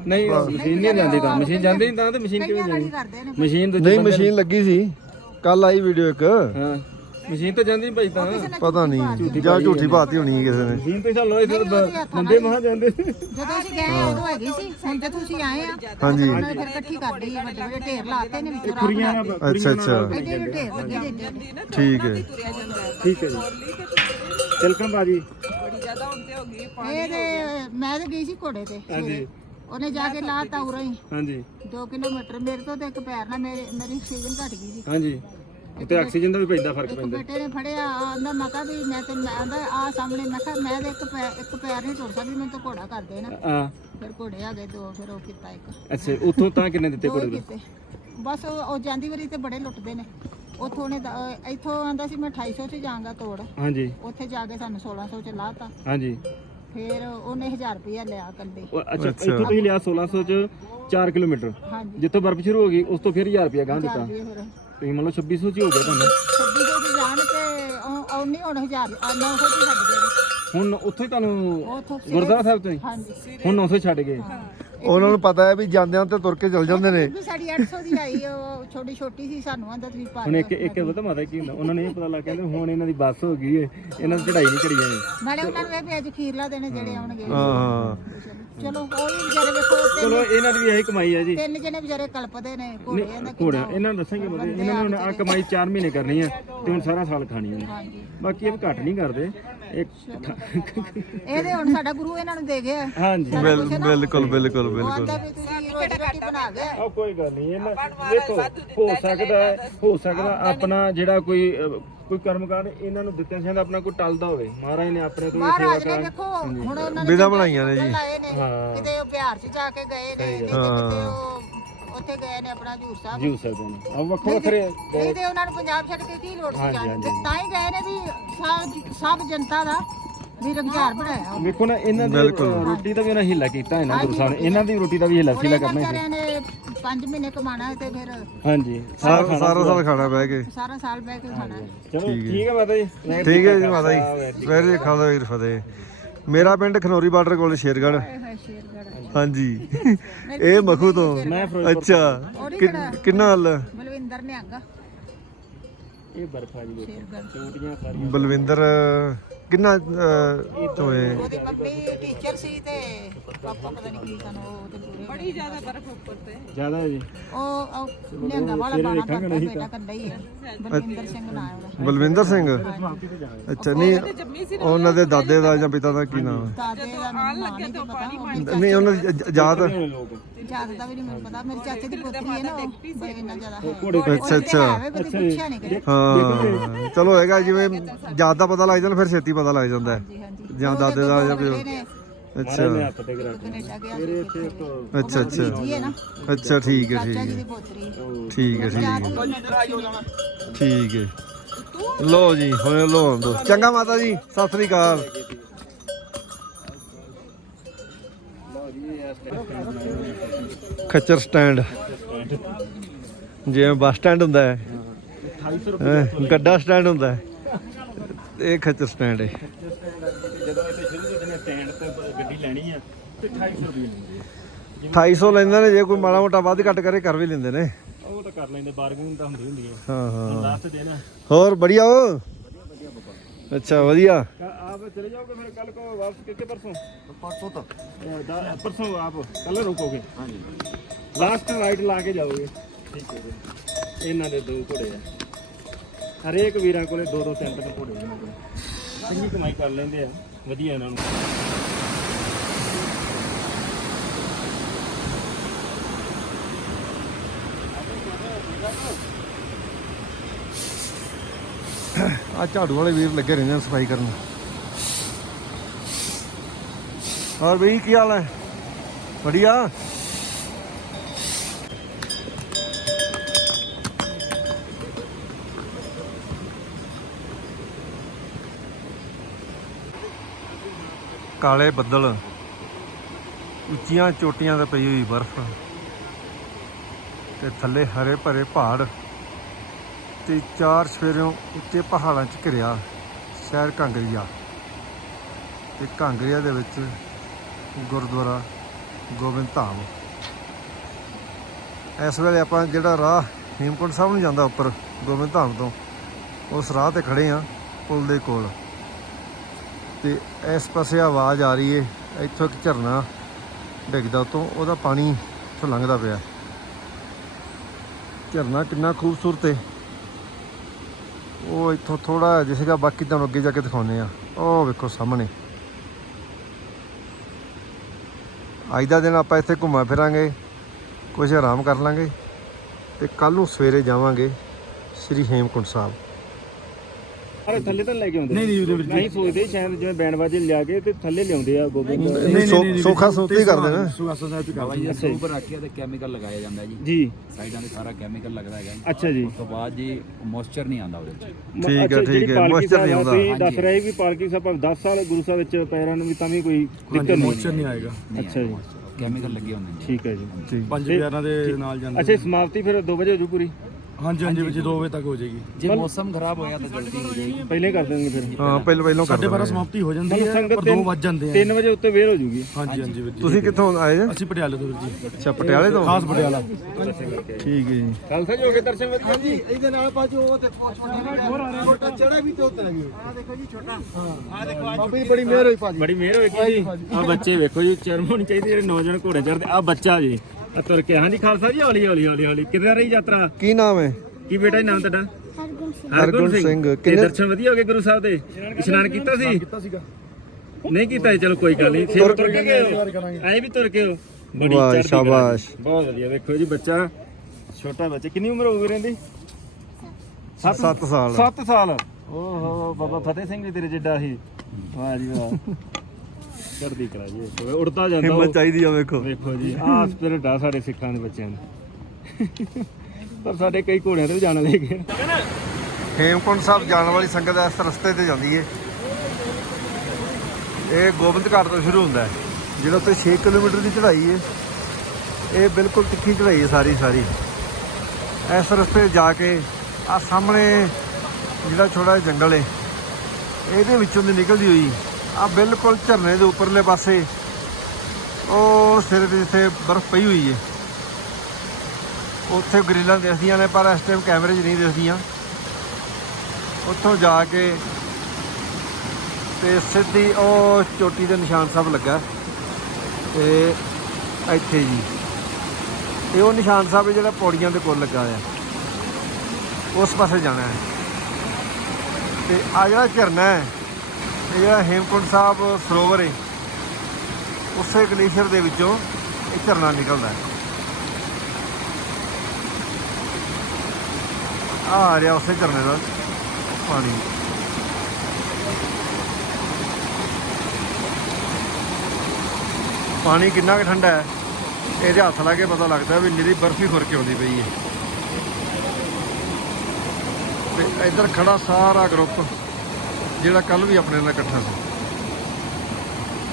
ਨਹੀਂ ਮਸ਼ੀਨ ਨਹੀਂ ਜਾਂਦੀ ਤਾਂ। ਮਸ਼ੀਨ ਜਾਂਦੀ ਨਹੀਂ। ਤਾਂ ਤੇ ਮਸ਼ੀਨ ਕਿਵੇਂ ਕਈਆਂ ਨਾਲ ਜਾਣੀ ਹੀ ਕਰਦੇ ਨੇ ਮਸ਼ੀਨ ਤੇ ਨਹੀਂ ਮਸ਼ੀਨ ਲੱਗੀ ਸੀ। ਕੱਲ ਆਈ ਵੀਡੀਓ ਇੱਕ। ਹਾਂ ਮਸ਼ੀਨ ਤਾਂ ਜਾਂਦੀ ਨਹੀਂ ਭਾਈ ਤਾਂ। ਪਤਾ ਨਹੀਂ ਜਾਂ ਝੂਠੀ ਬਾਤ ਹੀ ਹੋਣੀ ਹੈ ਕਿਸੇ ਨੇ। ਮਸ਼ੀਨ ਤੇ ਚੱਲੋ ਇੱਥੇ ਤਾਂ ਬੰਦੇ ਮਹਾ ਜਾਂਦੇ। ਜਦੋਂ ਅਸੀਂ ਗਏ ਉਦੋਂ ਹੈਗੀ ਸੀ ਹੁਣ ਜੇ ਤੁਸੀਂ ਆਏ ਆ ਹਾਂਜੀ। ਉਹਨਾਂ ਨੇ ਫਿਰ ਇਕੱਠੀ ਕਰ ਲਈ ਵੱਡੇ ਵੱਡੇ ਢੇਰ ਲਾਤੇ ਨੇ ਵਿੱਚੋਂ ਕੁੜੀਆਂ ਨਾਲ। ਅੱਛਾ ਅੱਛਾ। ਐਡੇ ਐਡੇ ਢੇਰ ਲੱਗੇ ਨੇ ਏਡੇ ਏਡੇ। ਠੀਕ ਹੈ। ਠੀਕ ਹੈ ਜੀ। ਵੈਲਕਮ ਬਾਜੀ। ਇਹ ਤੇ ਮੈਂ ਤੇ ਗਈ ਸੀ ਘੋੜੇ ਤੇ ਹਾਂਜੀ। ਉਹਨੇ ਜਾ ਕੇ ਲਾਤਾ ਉਰਾਂ ਹੀ। ਹਾਂਜੀ। 2 ਕਿਲੋਮੀਟਰ ਮੇਰੇ ਤੋਂ ਤੇ ਇੱਕ ਪੈਰ ਨਾਲ ਮੇਰੇ ਮੇਰੀ ਆਕਸੀਜਨ ਘਟ ਗਈ ਸੀ। ਹਾਂਜੀ। ਤੇ ਆਕਸੀਜਨ ਦਾ ਵੀ ਪੈਂਦਾ ਫ਼ਰਕ ਇੱਕ ਪੈਂਦਾ। ਬੇਟੇ ਨੇ ਫੜਿਆ ਆਂਦਾ ਮੈਂ ਕਿਹਾ ਵੀ ਮੈਂ ਤੇ ਮੈਂ ਆਂਦਾ ਆ ਸਾਹਮਣੇ ਮੈਂ ਕਿਹਾ ਮੈਂ ਤੇ ਇੱਕ ਪੈਰ ਇੱਕ ਪੈਰ ਨਹੀਂ ਟੁੱਟ ਸਕਦੀ ਮੈਨੂੰ ਤਾਂ ਘੋੜਾ ਕਰ ਦੇ ਨਾ। ਹਾਂ। ਫਿਰ ਘੋੜੇ ਆ ਗਏ ਦੋ ਫਿਰ ਉਹ ਕੀਤਾ ਇੱਕ। ਅੱਛਾ ਉੱਥੋਂ ਤਾਂ ਕਿੰਨੇ ਦਿੱਤੇ ਦੋ ਹੀ ਕੋੜੇ ਕੀਤੇ। ਬਸ ਉਹ ਉਹ ਜਾਂਦੀ ਵਾਰੀ ਤੇ ਬੜੇ ਲੁੱਟਦੇ ਨੇ। ਉੱਥੋਂ ਨੇ ਇੱਥੋਂ ਆਂਦਾ ਸੀ ਮੈਂ 2800 ਚ ਜਾਵਾਂਗਾ ਤੋੜ। ਹਾਂਜੀ। ਉੱਥੇ ਜਾ ਕੇ ਸਾਨੂੰ 1600 ਚ ਲਾਤਾ। ਹਾਂਜੀ। ਫਿਰ ਉਹਨੇ 1000 ਰੁਪਇਆ ਲਿਆ ਕੱਲੇ ਉਹ ਅੱਛਾ ਇੱਥੋਂ ਤੁਸੀਂ ਲਿਆ 1600 ਚ 4 ਕਿਲੋਮੀਟਰ। ਹਾਂਜੀ। ਜਿੱਥੋਂ ਬਰਫ਼ ਸ਼ੁਰੂ ਹੋ ਗਈ ਉਸ ਤੋਂ ਫਿਰ 1000 ਰੁਪਇਆ ਗਾਂ ਦਿੱਤਾ। ਚੱਲ ਜੀ ਫਿਰ ਤੁਸੀਂ ਮੰਨ ਲਓ 2600 ਚ ਹੀ ਹੋ ਗਿਆ ਤੁਹਾਨੂੰ। 2600 ਚ ਜਾਣ ਤੇ ਉਹ ਉਹ ਨਹੀਂ ਹੁਣ 1000 900 ਚ ਛੱਡ ਗਏ। ਹੁਣ ਉੱਥੋਂ ਹੀ ਤੁਹਾਨੂੰ ਉੱਥੋਂ ਫਿਰ- ਗੁਰਦੁਆਰਾ ਸਾਹਿਬ ਤੋਂ ਹੀ? ਹਾਂਜੀ। ਹੁਣ 900 ਛੱਡ ਗਏ। ਉਹਨਾਂ ਨੂੰ ਪਤਾ ਹੈ ਵੀ ਜਾਂਦਿਆਂ ਤੇ ਤੁਰ ਕੇ ਚਲ ਜਾਂਦੇ ਨੇ। ਵੀ ਸਾਡੀ 800 ਦੀ ਆਈ ਉਹ ਛੋਟੀ ਛੋਟੀ ਸੀ ਸਾਨੂੰ ਆਂਦਾ ਤੁਸੀਂ ਪਾ ਹੁਣ ਇੱਕ ਇੱਕ ਪਤਾ ਮਾਤਾ ਕੀ ਹੁੰਦਾ ਉਹਨਾਂ ਨੂੰ ਇਹ ਪਤਾ ਲੱਗ ਕਹਿੰਦੇ ਹੁਣ ਇਹਨਾਂ ਦੀ ਬੱਸ ਹੋ ਗਈ ਏ ਇਹਨਾਂ ਨੂੰ ਚੜਾਈ ਨਹੀਂ ਚੜੀ ਜਾਣੀ। ਨਾਲੇ ਉਹਨਾਂ ਨੂੰ ਇਹ ਵੀ ਅੱਜ ਖੀਰਲਾ ਦੇਣੇ ਜਿਹੜੇ ਆਉਣਗੇ। ਹਾਂ ਹਾਂ। ਚਲੋ ਉਹ ਵੀ ਵਿਚਾਰੇ ਵੇਖੋ ਚਲੋ ਤਿੰਨ ਇਹਨਾਂ ਦੀ ਵੀ ਇਹੀ ਕਮਾਈ ਹੈ ਜੀ। ਤਿੰਨ ਜਣੇ ਵਿਚਾਰੇ ਕਲਪਦੇ ਨੇ ਘੋੜਿਆਂ ਦਾ ਘੋੜਾ ਇਹਨਾਂ ਨੂੰ ਦੱਸਾਂਗੇ ਮਤਲਬ ਇਹਨਾਂ ਨੇ ਹੁਣ ਆ ਕਮਾਈ 4 ਮਹੀਨੇ ਕਰਨੀ ਹੈ ਤੇ ਹੁਣ ਸਾਰਾ ਸਾਲ ਖਾਣੀ ਹੈ ਬਾਕੀ ਇਹ ਵੀ ਘੱਟ ਨਹੀਂ ਕਰਦੇ। ਇਹਦੇ ਹੁਣ ਸਾਡਾ ਗੁਰੂ ਇਹਨਾਂ ਨੂੰ ਦੇ ਗਿਆ। ਹਾਂਜੀ। ਬਿਲਕੁਲ ਬਿਲਕੁਲ ਉਹ ਆਂਦਾ ਵੀ ਤੁਸੀਂ ਰੋਟੀ ਰੋਟੀ ਬਣਾ ਗਏ ਆ ਕੋਈ ਗੱਲ ਨਹੀਂ। ਇਹਨਾਂ ਦੇਖੋ ਹੋ ਸਕਦਾ ਹੈ। ਹੋ ਸਕਦਾ ਆਪਣਾ ਜਿਹੜਾ ਕੋਈ ਅਹ, ਕੋਈ ਕਰਮਕਾਰ ਇਹਨਾਂ ਨੂੰ ਦਿੱਤੇ ਸ਼ਾਇਦ ਆਪਣਾ ਕੋਈ ਟਲਦਾ ਹੋਵੇ। ਮਹਾਰਾਜ ਨੇ ਆਪਣੇ ਤੋਂ ਇਹ ਸੇਵਾ ਮਹਾਰਾਜ ਨੇ ਕਰਾ ਦੇਖੋ ਹੁਣ ਉਹਨਾਂ ਨੇ ਬਿਨਾਂ ਬਣਾਈਆਂ ਨੇ ਜੀ। ਲਾਏ ਨੇ ਹਾਂ। ਕਿਤੇ ਉਹ ਬਿਹਾਰ 'ਚ ਜਾ ਕੇ ਗਏ ਨੇ ਕਿਤੇ ਉਹ ਉੱਥੇ ਗਏ ਨੇ ਆਪਣਾ ਹਜੂਰ ਸਾਹਿਬ। ਸਕਦੇ ਨੇ। ਆ ਵੱਖੋ ਵੱਖਰੇ ਨਹੀਂ ਤੇ ਉਹਨਾਂ ਨੂੰ ਪੰਜਾਬ ਛੱਡ ਕੇ ਕੀ ਲੋੜ ਸੀ ਹਾਂਜੀ, ਜਾਣ ਹਾਂਜੀ। ਦੀ ਤਾਂ ਹੀ ਗਏ ਨੇ ਵੀ ਸਭ ਸਭ ਜਨਤਾ ਦਾ ਵੀ ਰੰਗਾਰ ਬਣਾਇਆ ਵੇਖੋ ਨਾ ਇਹਨਾਂ ਦੀ ਅਹ, ਰੋਟੀ ਦਾ ਵੀ ਉਹਨਾਂ ਹਿੱਲਾ ਕੀਤਾ ਇਹਨਾਂ ਗੁਰੂ ਸਾਹਿਬ ਨੇ। ਇਹਨਾਂ ਦੀ ਰੋਟੀ ਦਾ ਵੀ ਹਿੱਲਾ ਸੀਲਾ ਕਰਨਾ ਹੀ ਵਿਚਾਰਿਆਂ ਨੇ 5 ਮਹੀਨੇ ਕਮਾਣਾ ਹੈ ਤੇ ਫਿਰ ਹਾਂਜੀ। ਸਾਰਾ ਸਾਰਾ ਸਾਲ ਖਾਣਾ ਬਹਿ ਕੇ। ਸਾਰਾ ਸਾਲ ਬਹਿ ਕੇ ਖਾਣਾ। ਹੈ ਚਲੋ ਠੀਕ ਹੈ। ਮਾਤਾ ਜੀ। ਠੀਕ ਹੈ ਜੀ ਮਾਤਾ ਜੀ। ਵੈਰੀ ਖਾਲਸਾ ਵੀਰ ਫਤਿਹ। ਮੇਰਾ ਪਿੰਡ ਖਨੌਰੀ ਬਾਰਡਰ ਕੋਲ ਸ਼ੇਰਗੜ੍ਹ। ਹਾਂਜੀ। ਇਹ ਮਖੂ ਤੋਂ। ਮੈਂ ਅੱਛਾ। ਕਿੰਨਾ ਹਲ? ਬਲਵਿੰਦਰ ਨੇ ਆਗਾ ਇਹ ਬਰਫਾ ਜੀ ਬਲਵਿੰਦਰ ਕਿੰਨਾ ਅਹ, ਤੋਂ ਹੈ ਉਹਦੀ ਮੰਮੀ ਟੀਚਰ ਸੀ ਤੇ ਪਾਪਾ ਪਤਾ ਨਹੀਂ ਕੀ ਸਨ ਉਹ ਤੇ ਪੂਰੇ। ਬੜੀ ਜ਼ਿਆਦਾ ਬਰਫ਼ ਉੱਪਰ ਤੇ। ਜ਼ਿਆਦਾ ਹੈ ਜੀ। ਉਹ ਉਹ ਨਿਹੰਗਾ ਵਾਲਾ ਬਾਣਾ ਕਰਦਾ ਬੇਟਾ ਕੰਡਾ ਹੀ। ਹੈ ਬਲਵਿੰਦਰ ਸਿੰਘ ਨਾਂ ਹੈ ਉਹਦਾ। ਬਲਵਿੰਦਰ ਸਿੰਘ? ਸਮਾਪਤੀ ਤੇ ਜਾਣਾ ਅੱਛਾ ਨਹੀਂ ਉਹਨਾਂ ਦੇ ਦਾਦੇ ਦਾ ਜਾਂ ਪਿਤਾ ਦਾ ਕੀ ਨਾਮ? ਹੈ ਦਾਦੇ ਦਾ ਮੈਨੂੰ ਨਾਂ ਨਹੀਂ ਪਤਾ ਉਹ ਨਹੀਂ ਉਹਨਾਂ ਦੀ ਜ- ਜਾਤ? ਲੋਕ? ਜਾਤ ਦਾ ਵੀ ਨਹੀਂ ਮੈਨੂੰ ਪਤਾ ਮੇਰੇ ਚਾਚੇ ਦੀ ਪੁੱਤਰੀ ਹੈ ਨਾ ਉਹ ਬੜੇ ਇੰਨਾ ਜ਼ਿਆਦਾ ਹੈ। ਅੱਛਾ ਅੱਛਾ। ਹੈ ਵੀ ਕਦੀ ਪੁੱਛਿਆ ਨਹੀਂ ਕਦੇ। ਹਾਂ ਚਲੋ ਹੈਗਾ ਜਿਵੇਂ ਜਾਤ ਦਾ ਪਤਾ ਲੱਗ ਜਾਂਦਾ ਫਿਰ ਛੇਤੀ ਪਤਾ ਲੱਗ ਜਾਂਦਾ ਹੈ। ਜੀ ਦਾਦੇ ਦਾ ਜਾਂ ਪਿਓ। ਅੱਛਾ। ਮੈਂ ਹੱਥ ਤੇ ਕਰਾ ਕੈਨੇਡਾ ਗਿਆ ਮੇਰੇ ਇੱਥੇ ਇੱਕ ਅੱਛਾ ਅੱਛਾ। ਜੀ ਹੈ ਨਾ। ਅੱਛਾ ਠੀਕ ਹੈ ਠੀਕ ਹੈ। ਠੀਕ ਹੈ ਠੀਕ ਹੈ। ਠੀਕ ਹੈ। ਲੋ ਜੀ ਹੁਣ ਲੋ ਦੋ। ਚੰਗਾ ਮਾਤਾ ਜੀ ਸਤਿ ਸ੍ਰੀ ਅਕਾਲ। ਖੱਚਰ ਸਟੈਂਡ। ਜਿਵੇਂ ਬੱਸ ਸਟੈਂਡ ਹੁੰਦਾ ਹੈ। 2800 ਰੁਪਏ ਹੈਂ, ਗੱਡਾ ਸਟੈਂਡ ਹੁੰਦਾ ਹੈ। ਇਹ ਖੱਚਰ ਸਟੈਂਡ ਹੈ। ਜਦੋਂ ਇੱਥੇ ਸ਼ੁਰੂ ਜਿਹਨੇ ਸਟੈਂਡ ਤੇ ਗੱਡੀ ਲੈਣੀ ਆ ਤੇ 250 ਲੈਂਦੇ ਆ 2800 ਲੈਂਦੇ ਨੇ ਜੇ ਕੋਈ ਮਾੜਾ ਮੋਟਾ ਵੱਧ ਘੱਟ ਕਰੇ ਕਰ ਵੀ ਲੈਂਦੇ ਨੇ। ਉਹ ਤਾਂ ਕਰ ਲੈਂਦੇ ਬਾਰਗੇਨ ਤਾਂ ਹੁੰਦੀ ਹੁੰਦੀ ਹੈ ਹਾਂ। ਹਾਂ ਲਾਸਟ ਦੇ ਨਾ ਹੋਰ ਵਧੀਆ। ਉਹ ਅੱਛਾ ਵਧੀਆ ਆਪ ਚਲੇ ਜਾਓਗੇ। ਫਿਰ ਕੱਲ ਕੋ ਵਾਪਸ ਕਿੱਕੇ ਹਰੇਕ ਵੀਰਾਂ ਕੋਲੇ ਦੋ ਦੋ ਤਿੰਨ ਤਿੰਨ ਘੋੜੇ ਆ ਚੰਗੀ ਕਮਾਈ ਕਰ ਲੈਂਦੇ ਆ। ਵਧੀਆ ਇਹਨਾਂ ਨੂੰ। ਆ ਝਾੜੂ ਵਾਲੇ ਵੀਰ ਲੱਗੇ ਰਹਿੰਦੇ ਨੇ ਸਫ਼ਾਈ ਕਰਨ। ਹੋਰ ਬਈ, ਕੀ ਹਾਲ ਹੈ? ਵਧੀਆ? ਕਾਲੇ ਬੱਦਲ, ਉੱਚੀਆਂ ਚੋਟੀਆਂ ਤੇ ਪਈ ਹੋਈ ਬਰਫ਼ ਤੇ ਥੱਲੇ ਹਰੇ ਭਰੇ ਪਹਾੜ ਤੇ ਚਾਰ ਸਵੇਰੋਂ ਉੱਤੇ ਪਹਾੜਾਂ 'ਚ ਘਿਰਿਆ ਸ਼ਹਿਰ ਕਾਂਗਰੀਆ ਤੇ ਕਾਂਗਰੀਆ ਦੇ ਵਿੱਚ ਗੁਰਦੁਆਰਾ ਗੋਬਿੰਦ ਧਾਮ। ਇਸ ਵੇਲੇ ਆਪਾਂ ਜਿਹੜਾ ਰਾਹ ਹੇਮਕੁੰਟ ਸਾਹਿਬ ਨੂੰ ਜਾਂਦਾ ਉੱਪਰ ਗੋਬਿੰਦ ਧਾਮ ਤੋਂ, ਉਸ ਰਾਹ ਤੇ ਖੜੇ ਆ ਪੁਲ ਦੇ ਕੋਲ। ਤੇ ਇਸ ਪਾਸੇ ਆਵਾਜ਼ ਆ ਰਹੀ ਏ। ਇੱਥੋਂ ਇੱਕ ਝਰਨਾ ਡਿੱਗਦਾ, ਉਤੋਂ ਉਹਦਾ ਪਾਣੀ ਇੱਥੋਂ ਲੰਘਦਾ ਪਿਆ। ਝਰਨਾ ਕਿੰਨਾ ਖੂਬਸੂਰਤ ਏ। ਉਹ ਇੱਥੋਂ ਥੋੜਾ ਜਿਹਾ ਬਾਕੀ ਤੁਹਾਨੂੰ ਅੱਗੇ ਜਾ ਕੇ ਦਿਖਾਉਨੇ ਆ ਉਹ ਵੇਖੋ ਸਾਹਮਣੇ। ਅੱਜ ਦਾ ਦਿਨ ਆਪਾਂ ਇੱਥੇ ਘੁੰਮਾ ਫਿਰਾਂਗੇ, ਕੁਝ ਆਰਾਮ ਕਰ ਲਾਂਗੇ ਤੇ ਕੱਲ ਨੂੰ ਸਵੇਰੇ ਜਾਵਾਂਗੇ ਸ੍ਰੀ ਹੇਮਕੁੰਟ ਸਾਹਿਬ। ਅਰੇ ਥੱਲੇ ਤਾਂ ਲੈ ਕੇ ਆਉਂਦੇ ਨਹੀਂ ਨਹੀਂ ਉਹਦੇ ਵਿੱਚ ਨਹੀਂ ਸੋਚਦੇ ਸ਼ਾਇਦ ਜਿਵੇਂ ਬੈਂਡ ਬਾਜੇ ਲਿਆ ਕੇ ਤੇ ਥੱਲੇ ਲਿਆਉਂਦੇ ਆ ਗੋਬਿੰਦ ਨਹੀਂ ਸੋ- ਸੋਖਾ ਸੋਤੀ ਕਰਦੇ ਨੇ। ਸੁਗਾਸਾ ਸਾਹਿਬ ਚ ਅੱਛਾ ਜੀ। ਕਰਦੇ ਉੱਪਰ ਰੱਖਿਆ ਤੇ ਕੈਮੀਕਲ ਲਗਾਇਆ ਜਾਂਦਾ ਜੀ। ਜੀ। ਸਾਈਡਾਂ ਤੇ ਸਾਰਾ ਕੈਮੀਕਲ ਲੱਗਦਾ ਹੈਗਾ ਅੱਛਾ ਜੀ। ਉਸ ਤੋਂ ਬਾਅਦ ਜੀ ਮੋਇਸਚਰ ਨਹੀਂ ਆਉਂਦਾ ਉਹਦੇ ਵਿੱਚ। ਠੀਕ ਹੈ, ਅੱਛਾ, ਜਿਹੜੀ ਠੀਕ ਹੈ, ਪਾਲਕੀ moisture ਨਹੀਂ ਸਾਹਿਬ ਆ, ਆਉਂਦਾ। ਤੁਸੀਂ ਦੱਸ ਰਹੇ ਵੀ ਪਾਲਕੀ ਸਾਹਿਬ ਭਾਵੇਂ 10 ਸਾਲ ਗੁਰੂ ਸਾਹਿਬ ਵਿੱਚ ਪੈਰਾਂ ਨੂੰ ਵੀ ਤਾਂ ਵੀ ਕੋਈ ਦਿੱਕਤ ਨਹੀਂ। ਨਹੀਂ ਆਏਗਾ। ਅੱਛਾ ਜੀ। ਕੈਮੀਕਲ ਲੱਗੇ ਹੁੰਦੇ ਨੇ। ਠੀਕ ਹੈ ਜੀ। ਠੀਕ ਪੰਜ ਪਿਆਰਾਂ ਦੇ ਨਾਲ ਜਾਂਦੇ ਅੱਛਾ ਸਮਾਪਤੀ ਫਿਰ 2 ਵਜੇ ਹੋ ਜੂ ਪੂਰੀ? ਹਾਂਜੀ ਹਾਂਜੀ ਵਿੱਚ 2 ਵਜੇ ਤੱਕ ਹੋ ਜਾਏਗੀ। ਜੇ ਮੌਸਮ ਖਰਾਬ ਹੋਇਆ ਤਾਂ ਜਲਦੀ ਹੋ ਜਾਏਗੀ। ਪਹਿਲੇ ਕਰ ਦੇਣਗੇ ਫਿਰ। ਹਾਂ ਪਹਿਲਾਂ ਪਹਿਲਾਂ ਕਰ ਸਾਡੇ ਬਾਰਾਂ ਸਮਾਪਤੀ ਹੋ ਜਾਂਦੀ ਮਤਲਬ ਹੈ ਸੰਗਤ ਪਰ 2 ਵੱਜ ਜਾਂਦੇ ਆ। 3 ਵਜੇ ਉੱਤੇ ਵੇਰ ਹੋ ਜੂਗੀ। ਹਾਂਜੀ ਹਾਂਜੀ ਵੀਰ ਜੀ। ਤੁਸੀਂ ਕਿੱਥੋਂ ਆਏ ਜੇ? ਅਸੀਂ ਪਟਿਆਲੇ ਤੋਂ ਵੀਰ ਜੀ। ਅੱਛਾ ਪਟਿਆਲੇ ਤੋਂ? ਖਾਸ ਪਟਿਆਲਾ। ਠੀਕ ਹੈ ਜੀ। ਖਾਲਸਾ ਜੀ ਹੋ ਗਏ ਦਰਸ਼ਨ ਵਧੀਆ? ਜੀ ਇਹਦੇ ਨਾਲ ਬਾਜੂ ਉਹ ਤੇ ਛੋਟਾ ਚੜਾ ਵੀ ਤੇ ਉੱਤੇ ਲੱਗੀ ਆ ਦੇਖੋ ਜੀ ਛੋਟਾ। ਹਾਂ ਆ ਦੇਖੋ ਬਾਬੇ ਦੀ ਬੜੀ ਮਿਹਰ ਹੋਈ ਭਾਜੀ। ਬੜੀ ਮਿਹਰ ਹੋਏਗੀ ਜੀ ਆ ਬੱਚੇ ਵੇਖੋ ਜੀ ਹੋਣੀ ਚਾਹੀਦੀ ਜਿਹੜੇ ਨੌਜਵਾਨ ਘੋੜੇ ਚੜਦੇ ਆ ਬੱਚਾ ਜੀ। ਆ ਤੁਰ ਕੇ ਹਾਂਜੀ ਖਾਲਸਾ ਜੀ ਹੌਲੀ ਹੌਲੀ ਹੌਲੀ ਹੌਲੀ। ਕਿੱਦਾਂ ਰਹੀ ਯਾਤਰਾ? ਕੀ ਨਾਮ ਹੈ? ਕੀ ਬੇਟਾ ਜੀ ਨਾਮ ਤੁਹਾਡਾ? ਹਰਗੁਣ ਹਰਗੁਣ ਸਿੰਘ। ਕਿੰਨੇ- ਦਰਸ਼ਨ ਵਧੀਆ ਹੋ ਗਏ ਗੁਰੂ ਸਾਹਿਬ ਦੇ? ਇਸ਼ਨਾਨ ਕੀਤਾ ਸੀ? ਕੀਤਾ ਸੀਗਾ। ਨਹੀਂ ਕੀਤਾ ਚਲੋ ਕੋਈ ਗੱਲ ਨਹੀਂ। ਤੁਰ ਤੁਰ ਕੇ ਗਏ ਹੋ? ਐਂ ਵੀ ਤੁਰ ਕੇ ਹੋ? ਬੜੀ ਵਾਹ, ਚੜ੍ਹਦੀ ਸ਼ਾਬਾਸ਼। ਬਹੁਤ ਵਧੀਆ। ਵੇਖੋ ਜੀ ਬੱਚਾ ਛੋਟਾ ਬੱਚਾ। ਕਿੰਨੀ ਉਮਰ ਹੋ ਗਈ ਰਹਿੰਦੀ 7 ਸਾਲ। 7 ਸਾਲ। ਓਹੋ ਬਾਬਾ ਫਤਿਹ ਸਿੰਘ ਵੀ ਤੇਰੇ ਜਿੱਡਾ ਸੀ। ਵਾਹ ਜੀ ਵਾਹ। ਚੜ੍ਹਦੀ ਕਲਾ ਜੀ ਵੇਖੋ, ਉੜਦਾ ਜਾਂਦਾ ਉਹ। ਹਿੰਮਤ ਚਾਹੀਦੀ ਆ ਵੇਖੋ। ਵੇਖੋ ਜੀ ਆਹ ਸਪਿਰਿਟ ਆ ਸਾਡੇ ਸਿੱਖਾਂ ਦੇ ਬੱਚਿਆਂ ਦੇ। ਪਰ ਸਾਡੇ ਕਈ ਘੋੜਿਆਂ ਤੇ ਵੀ ਜਾਣ ਲੈ ਗਏ ਹੇਮਕੁੰਟ ਸਾਹਿਬ ਜਾਣ ਵਾਲੀ ਸੰਗਤ ਇਸ ਰਸਤੇ ਤੇ ਜਾਂਦੀ ਏ। ਇਹ ਗੋਬਿੰਦ ਘਾਟ ਤੋਂ ਸ਼ੁਰੂ ਹੁੰਦਾ ਹੈ ਜਿਹੜਾ ਉੱਤੇ 6 ਕਿਲੋਮੀਟਰ ਦੀ ਚੜ੍ਹਾਈ ਏ। ਇਹ ਬਿਲਕੁਲ ਤਿੱਖੀ ਚੜ੍ਹਾਈ ਹੈ ਸਾਰੀ ਸਾਰੀ। ਇਸ ਰਸਤੇ ਜਾ ਕੇ ਆ ਸਾਹਮਣੇ ਜਿਹੜਾ ਛੋਟਾ ਜਿਹਾ ਜੰਗਲ ਏ ਇਹਦੇ ਵਿੱਚੋਂ ਦੀ ਨਿਕਲਦੀ ਹੋਈ ਆ ਬਿਲਕੁਲ ਝਰਨੇ ਦੇ ਉੱਪਰਲੇ ਪਾਸੇ ਉਹ ਸਿਰ ਦੇ ਜਿੱਥੇ ਬਰਫ਼ ਪਈ ਹੋਈ ਹੈ ਉੱਥੇ ਗ੍ਰਿਲਾਂ ਦਿਸਦੀਆਂ ਨੇ, ਪਰ ਇਸ ਟਾਈਮ ਕੈਮਰੇ 'ਚ ਨਹੀਂ ਦਿਸਦੀਆਂ। ਉੱਥੋਂ ਜਾ ਕੇ ਤੇ ਸਿੱਧੀ ਉਹ ਚੋਟੀ ਦੇ ਨਿਸ਼ਾਨ ਸਾਹਿਬ ਲੱਗਾ। ਤੇ ਇੱਥੇ ਜੀ। ਇਹ ਉਹ ਨਿਸ਼ਾਨ ਸਾਹਿਬ ਜਿਹੜਾ ਪੌੜੀਆਂ ਦੇ ਕੋਲ ਲੱਗਾ ਆ ਉਸ ਪਾਸੇ ਜਾਣਾ ਹੈ। ਤੇ ਆ ਜਿਹੜਾ ਝਰਨਾ ਹੈ ਇਹ ਜਿਹੜਾ ਹੇਮਕੁੰਟ ਸਾਹਿਬ ਸਰੋਵਰ। ਹੈ ਉਸੇ ਗਲੇਸ਼ੀਅਰ ਦੇ ਵਿੱਚੋਂ ਇਹ ਝਰਨਾ ਨਿਕਲਦਾ ਹੈ। ਆ ਰਿਹਾ ਉਸੇ ਝਰਨੇ ਦਾ ਪਾਣੀ। ਪਾਣੀ ਕਿੰਨਾ ਕੁ ਠੰਡਾ ਹੈ, ਇਹਦੇ ਹੱਥ ਲਾ ਕੇ ਪਤਾ ਲੱਗਦਾ ਵੀ ਨਿਰੀ ਬਰਫੀ ਖੁਰ ਕੇ ਆਉਂਦੀ ਪਈ ਹੈ। ਤੇ ਇੱਧਰ ਖੜਾ ਸਾਰਾ ਗਰੁੱਪ ਜਿਹੜਾ ਕੱਲ ਵੀ ਆਪਣੇ ਨਾਲ ਇਕੱਠਾ ਸੀ।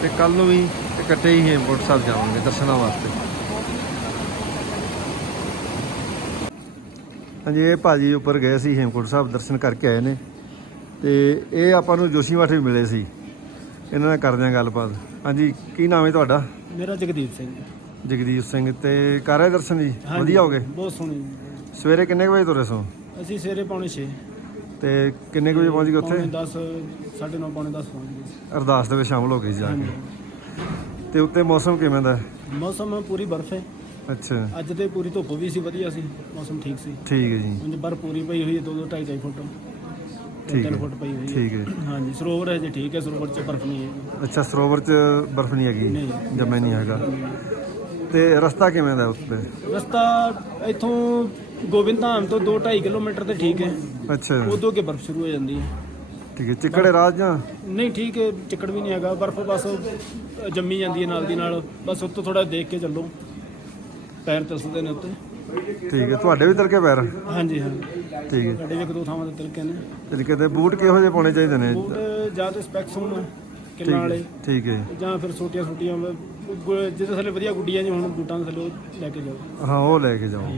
ਤੇ ਕੱਲ ਨੂੰ ਵੀ ਇਕੱਠੇ ਹੀ ਹੇਮਕੁੰਟ ਸਾਹਿਬ ਜਾਵਾਂਗੇ ਦਰਸ਼ਨਾਂ ਵਾਸਤੇ। ਹਾਂਜੀ ਇਹ ਭਾਜੀ ਉੱਪਰ ਗਏ ਸੀ ਹੇਮਕੁੰਟ ਸਾਹਿਬ ਦਰਸ਼ਨ ਕਰਕੇ ਆਏ ਨੇ। ਤੇ ਇਹ ਆਪਾਂ ਨੂੰ ਜੋਸ਼ੀਮਠ ਵੀ ਮਿਲੇ ਸੀ। ਇਹਨਾਂ ਨਾਲ ਕਰਦੇ ਹਾਂ ਗੱਲਬਾਤ। ਹਾਂਜੀ ਕੀ ਨਾਮ ਹੈ ਤੁਹਾਡਾ? ਮੇਰਾ ਜਗਦੀਪ ਸਿੰਘ। ਜਗਦੀਪ ਸਿੰਘ ਤੇ ਕਰ ਆਏ ਦਰਸ਼ਨ ਜੀ? ਵਧੀਆ ਹੋ ਗਏ? ਬਹੁਤ ਸੋਹਣੀ। ਸਵੇਰੇ ਕਿੰਨੇ ਵਜੇ ਤੁਰੇ ਸੋ? ਅਸੀਂ ਸਵੇਰੇ ਪੌਣੇ 6 ਤੇ ਕਿੰਨੇ ਕੁ ਵਜੇ ਪਹੁੰਚ ਗਏ ਉੱਥੇ? 10 9:30 ਪੌਣੇ 10 ਪਹੁੰਚ ਗਏ। ਅਰਦਾਸ ਦੇ ਵਿੱਚ ਸ਼ਾਮਲ ਹੋ ਸੀ ਜਾ ਕੇ। ਤੇ ਉੱਤੇ ਮੌਸਮ ਕਿਵੇਂ ਦਾ? ਹੈ? ਮੌਸਮ ਪੂਰੀ ਬਰਫ਼ ਹੈ। ਅੱਛਾ। ਅੱਜ ਤੇ ਪੂਰੀ ਧੁੱਪ ਵੀ ਸੀ ਵਧੀਆ ਸੀ ਮੌਸਮ ਠੀਕ ਸੀ। ਠੀਕ ਹੈ ਜੀ। ਉਂਝ ਬਰਫ਼ ਪੂਰੀ ਪਈ ਹੋਈ ਹੈ 2 2 2.5 ਫੁੱਟ ਠੀਕ 3 ਹੈ ਫੁੱਟ ਪਈ ਹੋਈ ਹੈ। ਠੀਕ ਹੈ। ਹਾਂਜੀ ਸਰੋਵਰ ਹੈ ਜੇ ਠੀਕ ਹੈ ਸਰੋਵਰ 'ਚ ਬਰਫ਼ ਨਹੀਂ ਹੈ ਅੱਛਾ ਸਰੋਵਰ 'ਚ ਬਰਫ਼ ਨਹੀਂ ਹੈਗੀ? ਨਹੀਂ। ਜਮੇ ਨਹੀਂ ਹੈਗਾ। ਤੇ ਰਸਤਾ ਕਿਵੇਂ ਦਾ ਉੱਤੇ ਰਸਤਾ ਇੱਥੋਂ ਗੋਬਿੰਦ ਧਾਮ ਤੋਂ 2 2.5 ਕਿਲੋਮੀਟਰ ਤੇ ਠੀਕ ਹੈ। ਅੱਛਾ। ਉਦੋਂ ਕੇ ਬਰਫ਼ ਸ਼ੁਰੂ ਹੋ ਜਾਂਦੀ ਹੈ। ਠੀਕ ਹੈ ਚਿੱਕੜੇ ਰਾਜ ਜਾਂ? ਨਹੀਂ ਠੀਕ ਹੈ ਚਿੱਕੜ ਵੀ ਨਹੀਂ ਹੈਗਾ। ਬਰਫ਼ ਬਸ ਜੰਮੀ ਜਾਂਦੀ ਹੈ ਨਾਲ ਦੀ ਨਾਲ। ਬਸ ਉੱਤੋਂ ਥੋੜਾ ਦੇਖ ਕੇ ਚੱਲੋ। ਪੈਰ ਤਸਦੇ ਨੇ ਉੱਤੇ। ਠੀਕ ਹੈ ਤੁਹਾਡੇ ਵੀ ਤਲਕੇ ਪੈਰ? ਹਾਂਜੀ ਹਾਂ। ਠੀਕ ਹੈ। ਸਾਡੇ ਵੀ ਇੱਕ ਦੋ ਥਾਵਾਂ ਤੇ ਤਿਲਕੇ ਨੇ। ਤੇ ਕਿਤੇ ਬੂਟ ਕਿਹੋ ਜਿਹੇ ਪਾਉਣੇ ਚਾਹੀਦੇ ਨੇ? ਬੂਟ ਜਾਂ ਤੇ ਸਪੈਕਸ ਹੋਣ ਹੈ ਵਾਲੇ। ਠੀਕ ਹੈ। ਜਾਂ ਫਿਰ ਛੋਟੀਆਂ ਛੋਟੀਆਂ ਜਿਹਦੇ ਥੱਲੇ ਵਧੀਆ ਗੁੱਡੀਆਂ ਜੀ ਹੁਣ ਬੂਟਾਂ ਦੇ ਥੱਲੇ ਲੈ ਕੇ ਜਾਓ। ਹਾਂ ਉਹ ਲੈ ਕੇ ਜਾਓ।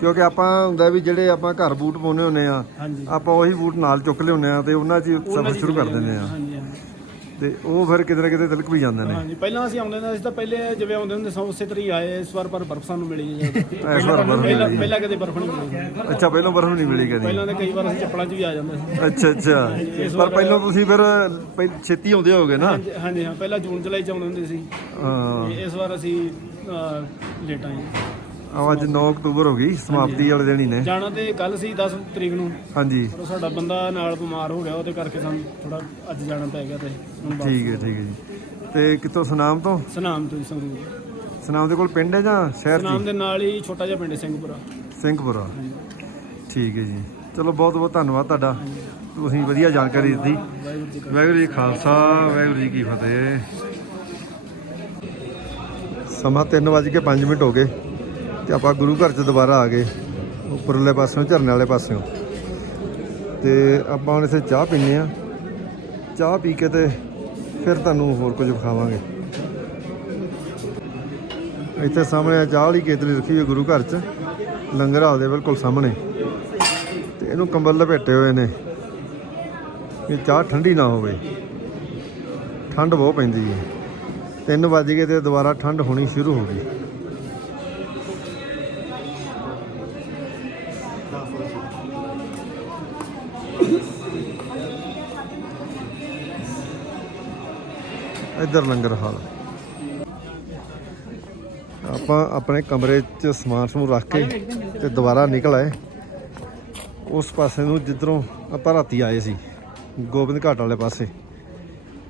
ਕਿਉਂਕਿ ਆਪਾਂ ਹੁੰਦਾ ਵੀ ਜਿਹੜੇ ਆਪਾਂ ਘਰ ਬੂਟ ਪਾਉਨੇ ਹੁੰਨੇ ਆ ਹਾਂਜੀ। ਆਪਾਂ ਉਹੀ ਬੂਟ ਨਾਲ ਚੁੱਕ ਲਿਆਉਂਦੇ ਆ ਤੇ ਉਹਨਾਂ 'ਚ ਹੀ ਸਫ਼ਰ ਸ਼ੁਰੂ ਕਰ ਦਿੰਦੇ ਆ। ਹਾਂਜੀ ਹਾਂ ਤੇ ਉਹ ਫਿਰ ਕਿਤੇ ਨਾ ਕਿਤੇ ਤਿਲਕ ਵੀ ਜਾਂਦੇ ਨੇ। ਹਾਂਜੀ ਪਹਿਲਾਂ ਅਸੀਂ ਆਉਂਦੇ ਹੁੰਦੇ ਸੀ ਤਾਂ ਪਹਿਲੇ ਜਿਵੇਂ ਆਉਂਦੇ ਹੁੰਦੇ ਸਾਂ ਉਸੇ ਤਰ੍ਹਾਂ ਹੀ ਆਏ ਇਸ ਵਾਰ ਪਰ ਬਰਫ਼ ਸਾਨੂੰ ਮਿਲੀ ਹੈ ਇਸ ਵਾਰ ਬਰਫ਼ ਪਹਿਲਾਂ ਮਿਲੀ। ਪਹਿਲਾਂ ਕਦੇ ਬਰਫ਼ ਨਹੀਂ ਮਿਲੀ। ਅੱਛਾ ਪਹਿਲਾਂ ਬਰਫ਼ ਨਹੀਂ ਮਿਲੀ ਕਦੀ। ਪਹਿਲਾਂ ਤਾਂ ਕਈ ਵਾਰ ਅਸੀਂ ਚੱਪਲਾਂ 'ਚ ਵੀ ਆ ਜਾਂਦੇ ਸੀ। ਅੱਛਾ ਅੱਛਾ। ਪਰ ਪਹਿਲਾਂ ਤੁਸੀਂ ਫਿਰ ਪਹਿ- ਛੇਤੀ ਆਉਂਦੇ ਹੋਗੇ ਨਾ। ਹਾਂਜੀ ਹਾਂਜੀ ਹਾਂ ਪਹਿਲਾਂ ਜੂਨ ਜੁਲਾਈ 'ਚ ਆਉਂਦੇ ਹੁੰਦੇ ਸੀ। ਹਾਂ। ਤੇ ਇਸ ਵਾਰ ਅਸੀਂ ਅਹ, ਲੇਟ ਆਏ ਆਹ ਅੱਜ 9 ਅਕਤੂਬਰ ਹੋ ਗਈ ਸਮਾਪਤੀ ਵਾਲੇ ਦਿਨ ਹੀ ਨੇ। ਜਾਣਾ ਤੇ ਕੱਲ ਸੀ 10 ਤਰੀਕ ਨੂੰ। ਹਾਂਜੀ। ਪਰ ਸਾਡਾ ਬੰਦਾ ਨਾਲ ਬਿਮਾਰ ਹੋ ਗਿਆ ਉਹਦੇ ਕਰਕੇ ਸਾਨੂੰ ਥੋੜਾ ਅੱਜ ਜਾਣਾ ਪੈ ਗਿਆ ਤੇ ਹੁਣ ਵਾਪਸ ਠੀਕ ਹੈ ਠੀਕ ਹੈ ਜੀ। ਤੇ ਕਿੱਥੋਂ ਸੁਨਾਮ ਤੋਂ? ਸਨਾਮ ਤੋਂ ਸੰਗਰੂਰ। ਸੁਨਾਮ ਦੇ ਕੋਲ ਪਿੰਡ ਹੈ ਜਾਂ ਸ਼ਹਿਰ ਸਨਾਮ ਜੀ ਦੇ ਨਾਲ ਹੀ ਛੋਟਾ ਜਿਹਾ ਪਿੰਡ ਹੈ ਸਿੰਘਪੁਰਾ। ਸਿੰਘਪੁਰਾ। ਠੀਕ ਹੈ ਜੀ। ਚਲੋ ਬਹੁਤ ਬਹੁਤ ਧੰਨਵਾਦ ਤੁਹਾਡਾ। ਤੁਸੀਂ ਵਧੀਆ ਜਾਣਕਾਰੀ ਦਿੱਤੀ। ਵਾਹਿਗੁਰੂ ਜੀ ਕਾ ਵਾਹਿਗੁਰੂ ਜੀ ਕਾ ਖਾਲਸਾ ਵਾਹਿਗੁਰੂ ਜੀ ਕੀ ਫਤਿਹ। ਸਮਾਂ 3:05 ਮਿੰਟ ਹੋ ਗਏ। ਤੇ ਆਪਾਂ ਗੁਰੂ ਘਰ ਚ ਦੁਬਾਰਾ ਆ ਗਏ, ਉੱਪਰਲੇ ਪਾਸਿਓਂ, ਝਰਨੇ ਵਾਲੇ ਪਾਸਿਓਂ। ਤੇ ਆਪਾਂ ਹੁਣ ਇੱਥੇ ਚਾਹ ਪੀਂਦੇ ਆ ਚਾਹ ਪੀ ਕੇ ਤੇ ਫਿਰ ਤੁਹਾਨੂੰ ਹੋਰ ਕੁਝ ਵਿਖਾਵਾਂਗੇ। ਇੱਥੇ ਸਾਹਮਣੇ ਚਾਹ ਵਾਲੀ ਕੇਤਲੀ ਰੱਖੀ ਹੋਈ ਗੁਰੂ ਘਰ ਚ, ਲੰਗਰ ਹਾਲ ਦੇ ਬਿਲਕੁਲ ਸਾਹਮਣੇ। ਇਹਨੂੰ ਕੰਬਲ ਲਪੇਟੇ ਹੋਏ ਨੇ। ਵੀ ਚਾਹ ਠੰਡੀ ਨਾ ਹੋਵੇ। ਠੰਡ ਬਹੁਤ ਪੈਂਦੀ ਹੈ। 3 ਵਜ ਗਏ ਤੇ ਦੁਬਾਰਾ ਠੰਡ ਹੋਣੀ ਸ਼ੁਰੂ ਹੋ ਗਈ। ਇੱਧਰ ਲੰਗਰ ਹਾਲ। ਆਪਾਂ ਆਪਣੇ ਕਮਰੇ 'ਚ ਸਮਾਨ ਸਮੂਨ ਰੱਖ ਕੇ ਤੇ ਦੁਬਾਰਾ ਨਿਕਲ ਆਏ। ਉਸ ਪਾਸੇ ਨੂੰ ਜਿੱਧਰੋਂ ਆਪਾਂ ਰਾਤੀ ਆਏ ਸੀ, ਗੋਬਿੰਦ ਘਾਟ ਵਾਲੇ ਪਾਸੇ।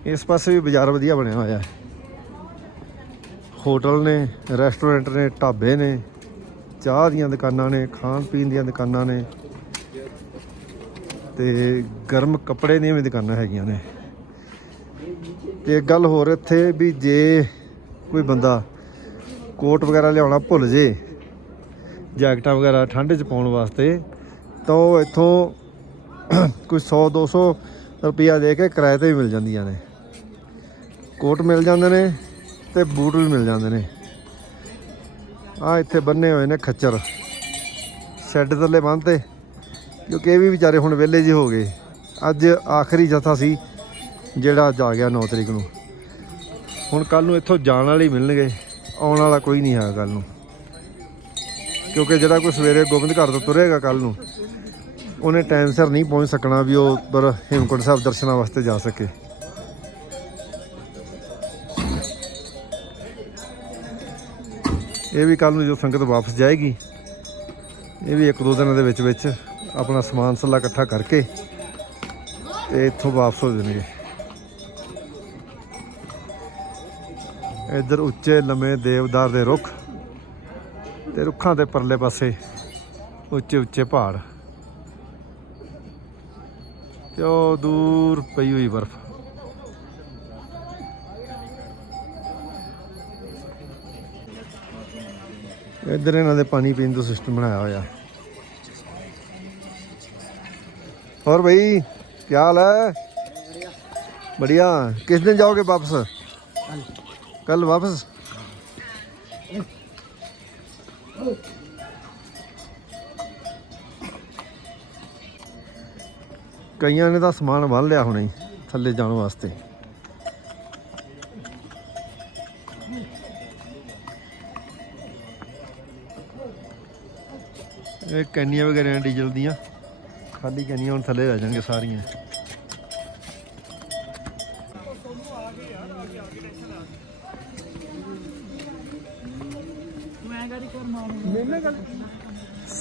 ਇਸ ਪਾਸੇ ਵੀ ਬਾਜ਼ਾਰ ਵਧੀਆ ਬਣਿਆ ਹੋਇਆ ਹੈ। ਹੋਟਲ ਨੇ, ਰੈਸਟੋਰੈਂਟ ਨੇ, ਢਾਬੇ ਨੇ, ਚਾਹ ਦੀਆਂ ਦੁਕਾਨਾਂ ਨੇ, ਖਾਣ ਪੀਣ ਦੀਆਂ ਦੁਕਾਨਾਂ ਨੇ ਤੇ ਗਰਮ ਕੱਪੜੇ ਦੀਆਂ ਵੀ ਦੁਕਾਨਾਂ ਹੈਗੀਆਂ ਨੇ। ਤੇ ਇੱਕ ਗੱਲ ਹੋਰ ਇੱਥੇ ਵੀ ਜੇ ਕੋਈ ਬੰਦਾ ਕੋਟ ਵਗੈਰਾ ਲਿਆਉਣਾ ਭੁੱਲ ਜੇ, ਜੈਕਟਾਂ ਵਗੈਰਾ ਠੰਡ 'ਚ ਪਾਉਣ ਵਾਸਤੇ, ਤਾਂ ਉਹ ਇੱਥੋਂ ਕੋਈ 100 200 ਰੁਪਿਆ ਦੇ ਕੇ ਕਿਰਾਏ ਤੇ ਵੀ ਮਿਲ ਜਾਂਦੀਆਂ ਨੇ। ਕੋਟ ਮਿਲ ਜਾਂਦੇ ਨੇ ਤੇ ਬੂਟ ਵੀ ਮਿਲ ਜਾਂਦੇ ਨੇ। ਆ ਇੱਥੇ ਬੰਨੇ ਹੋਏ ਨੇ ਖੱਚਰ, ਸ਼ੈੱਡ ਥੱਲੇ ਬੰਨ੍ਹਤੇ ਕਿਉਂਕਿ ਇਹ ਵੀ ਵਿਚਾਰੇ ਹੁਣ ਵਿਹਲੇ ਜਿਹੇ ਹੋ ਗਏ। ਅੱਜ ਆਖਰੀ ਜਥਾ ਸੀ ਜਿਹੜਾ ਅੱਜ ਆ ਗਿਆ 9 ਤਰੀਕ ਨੂੰ। ਹੁਣ ਕੱਲ ਨੂੰ ਇੱਥੋਂ ਜਾਣ ਵਾਲੇ ਮਿਲਣਗੇ। ਆਉਣ ਵਾਲਾ ਕੋਈ ਨਹੀਂ ਹੈਗਾ ਕੱਲ ਨੂੰ। ਕਿਉਂਕਿ ਜਿਹੜਾ ਕੋਈ ਸਵੇਰੇ ਗੋਬਿੰਦ ਘਰ ਤੋਂ ਤੁਰੇਗਾ ਕੱਲ ਨੂੰ, ਉਹਨੇ ਟਾਈਮ ਸਿਰ ਨਹੀਂ ਪਹੁੰਚ ਸਕਣਾ ਵੀ ਉਹ ਪਰ ਹੇਮਕੁੰਟ ਸਾਹਿਬ ਦਰਸ਼ਨਾਂ ਵਾਸਤੇ ਜਾ ਸਕੇ। ਇਹ ਵੀ ਕੱਲ ਨੂੰ ਜੋ ਸੰਗਤ ਵਾਪਸ ਜਾਏਗੀ, ਇਹ ਵੀ ਇੱਕ ਦੋ ਦਿਨਾਂ ਦੇ ਵਿੱਚ ਵਿੱਚ ਆਪਣਾ ਸਮਾਨ ਸੱਲਾ ਇਕੱਠਾ ਕਰਕੇ ਤੇ ਇੱਥੋਂ ਵਾਪਸ ਹੋ ਜਾਣਗੇ। ਇੱਧਰ ਉੱਚੇ ਲੰਮੇ ਦੇਵਦਾਰ ਦੇ ਰੁੱਖ ਤੇ ਰੁੱਖਾਂ ਦੇ ਪਰਲੇ ਪਾਸੇ ਉੱਚੇ ਉੱਚੇ ਪਹਾੜ। ਤੇ ਦੂਰ ਪਈ ਹੋਈ ਬਰਫ਼। ਇੱਧਰ ਇਹਨਾਂ ਦੇ ਪਾਣੀ ਪੀਣ ਦਾ ਸਿਸਟਮ ਬਣਾਇਆ ਹੋਇਆ। ਹੋਰ ਭਾਈ ਕੀ ਹਾਲ ਹੈ? ਬੜੀਆ। ਕਿਸ ਦਿਨ ਜਾਓਗੇ ਵਾਪਸ? ਕੱਲ ਵਾਪਸ। ਕਈਆਂ ਨੇ ਤਾਂ ਸਮਾਨ ਬੰਨ ਲਿਆ ਹੁਣੇ ਥੱਲੇ ਜਾਣ ਵਾਸਤੇ। ਇਹ ਕੈਨੀਆਂ ਵਗੈਰਾ ਡੀਜ਼ਲ ਦੀਆਂ। ਖਾਲੀ ਕੈਨੀਆਂ ਹੁਣ ਥੱਲੇ ਰਹਿ ਜਾਣਗੇ ਸਾਰੀਆਂ।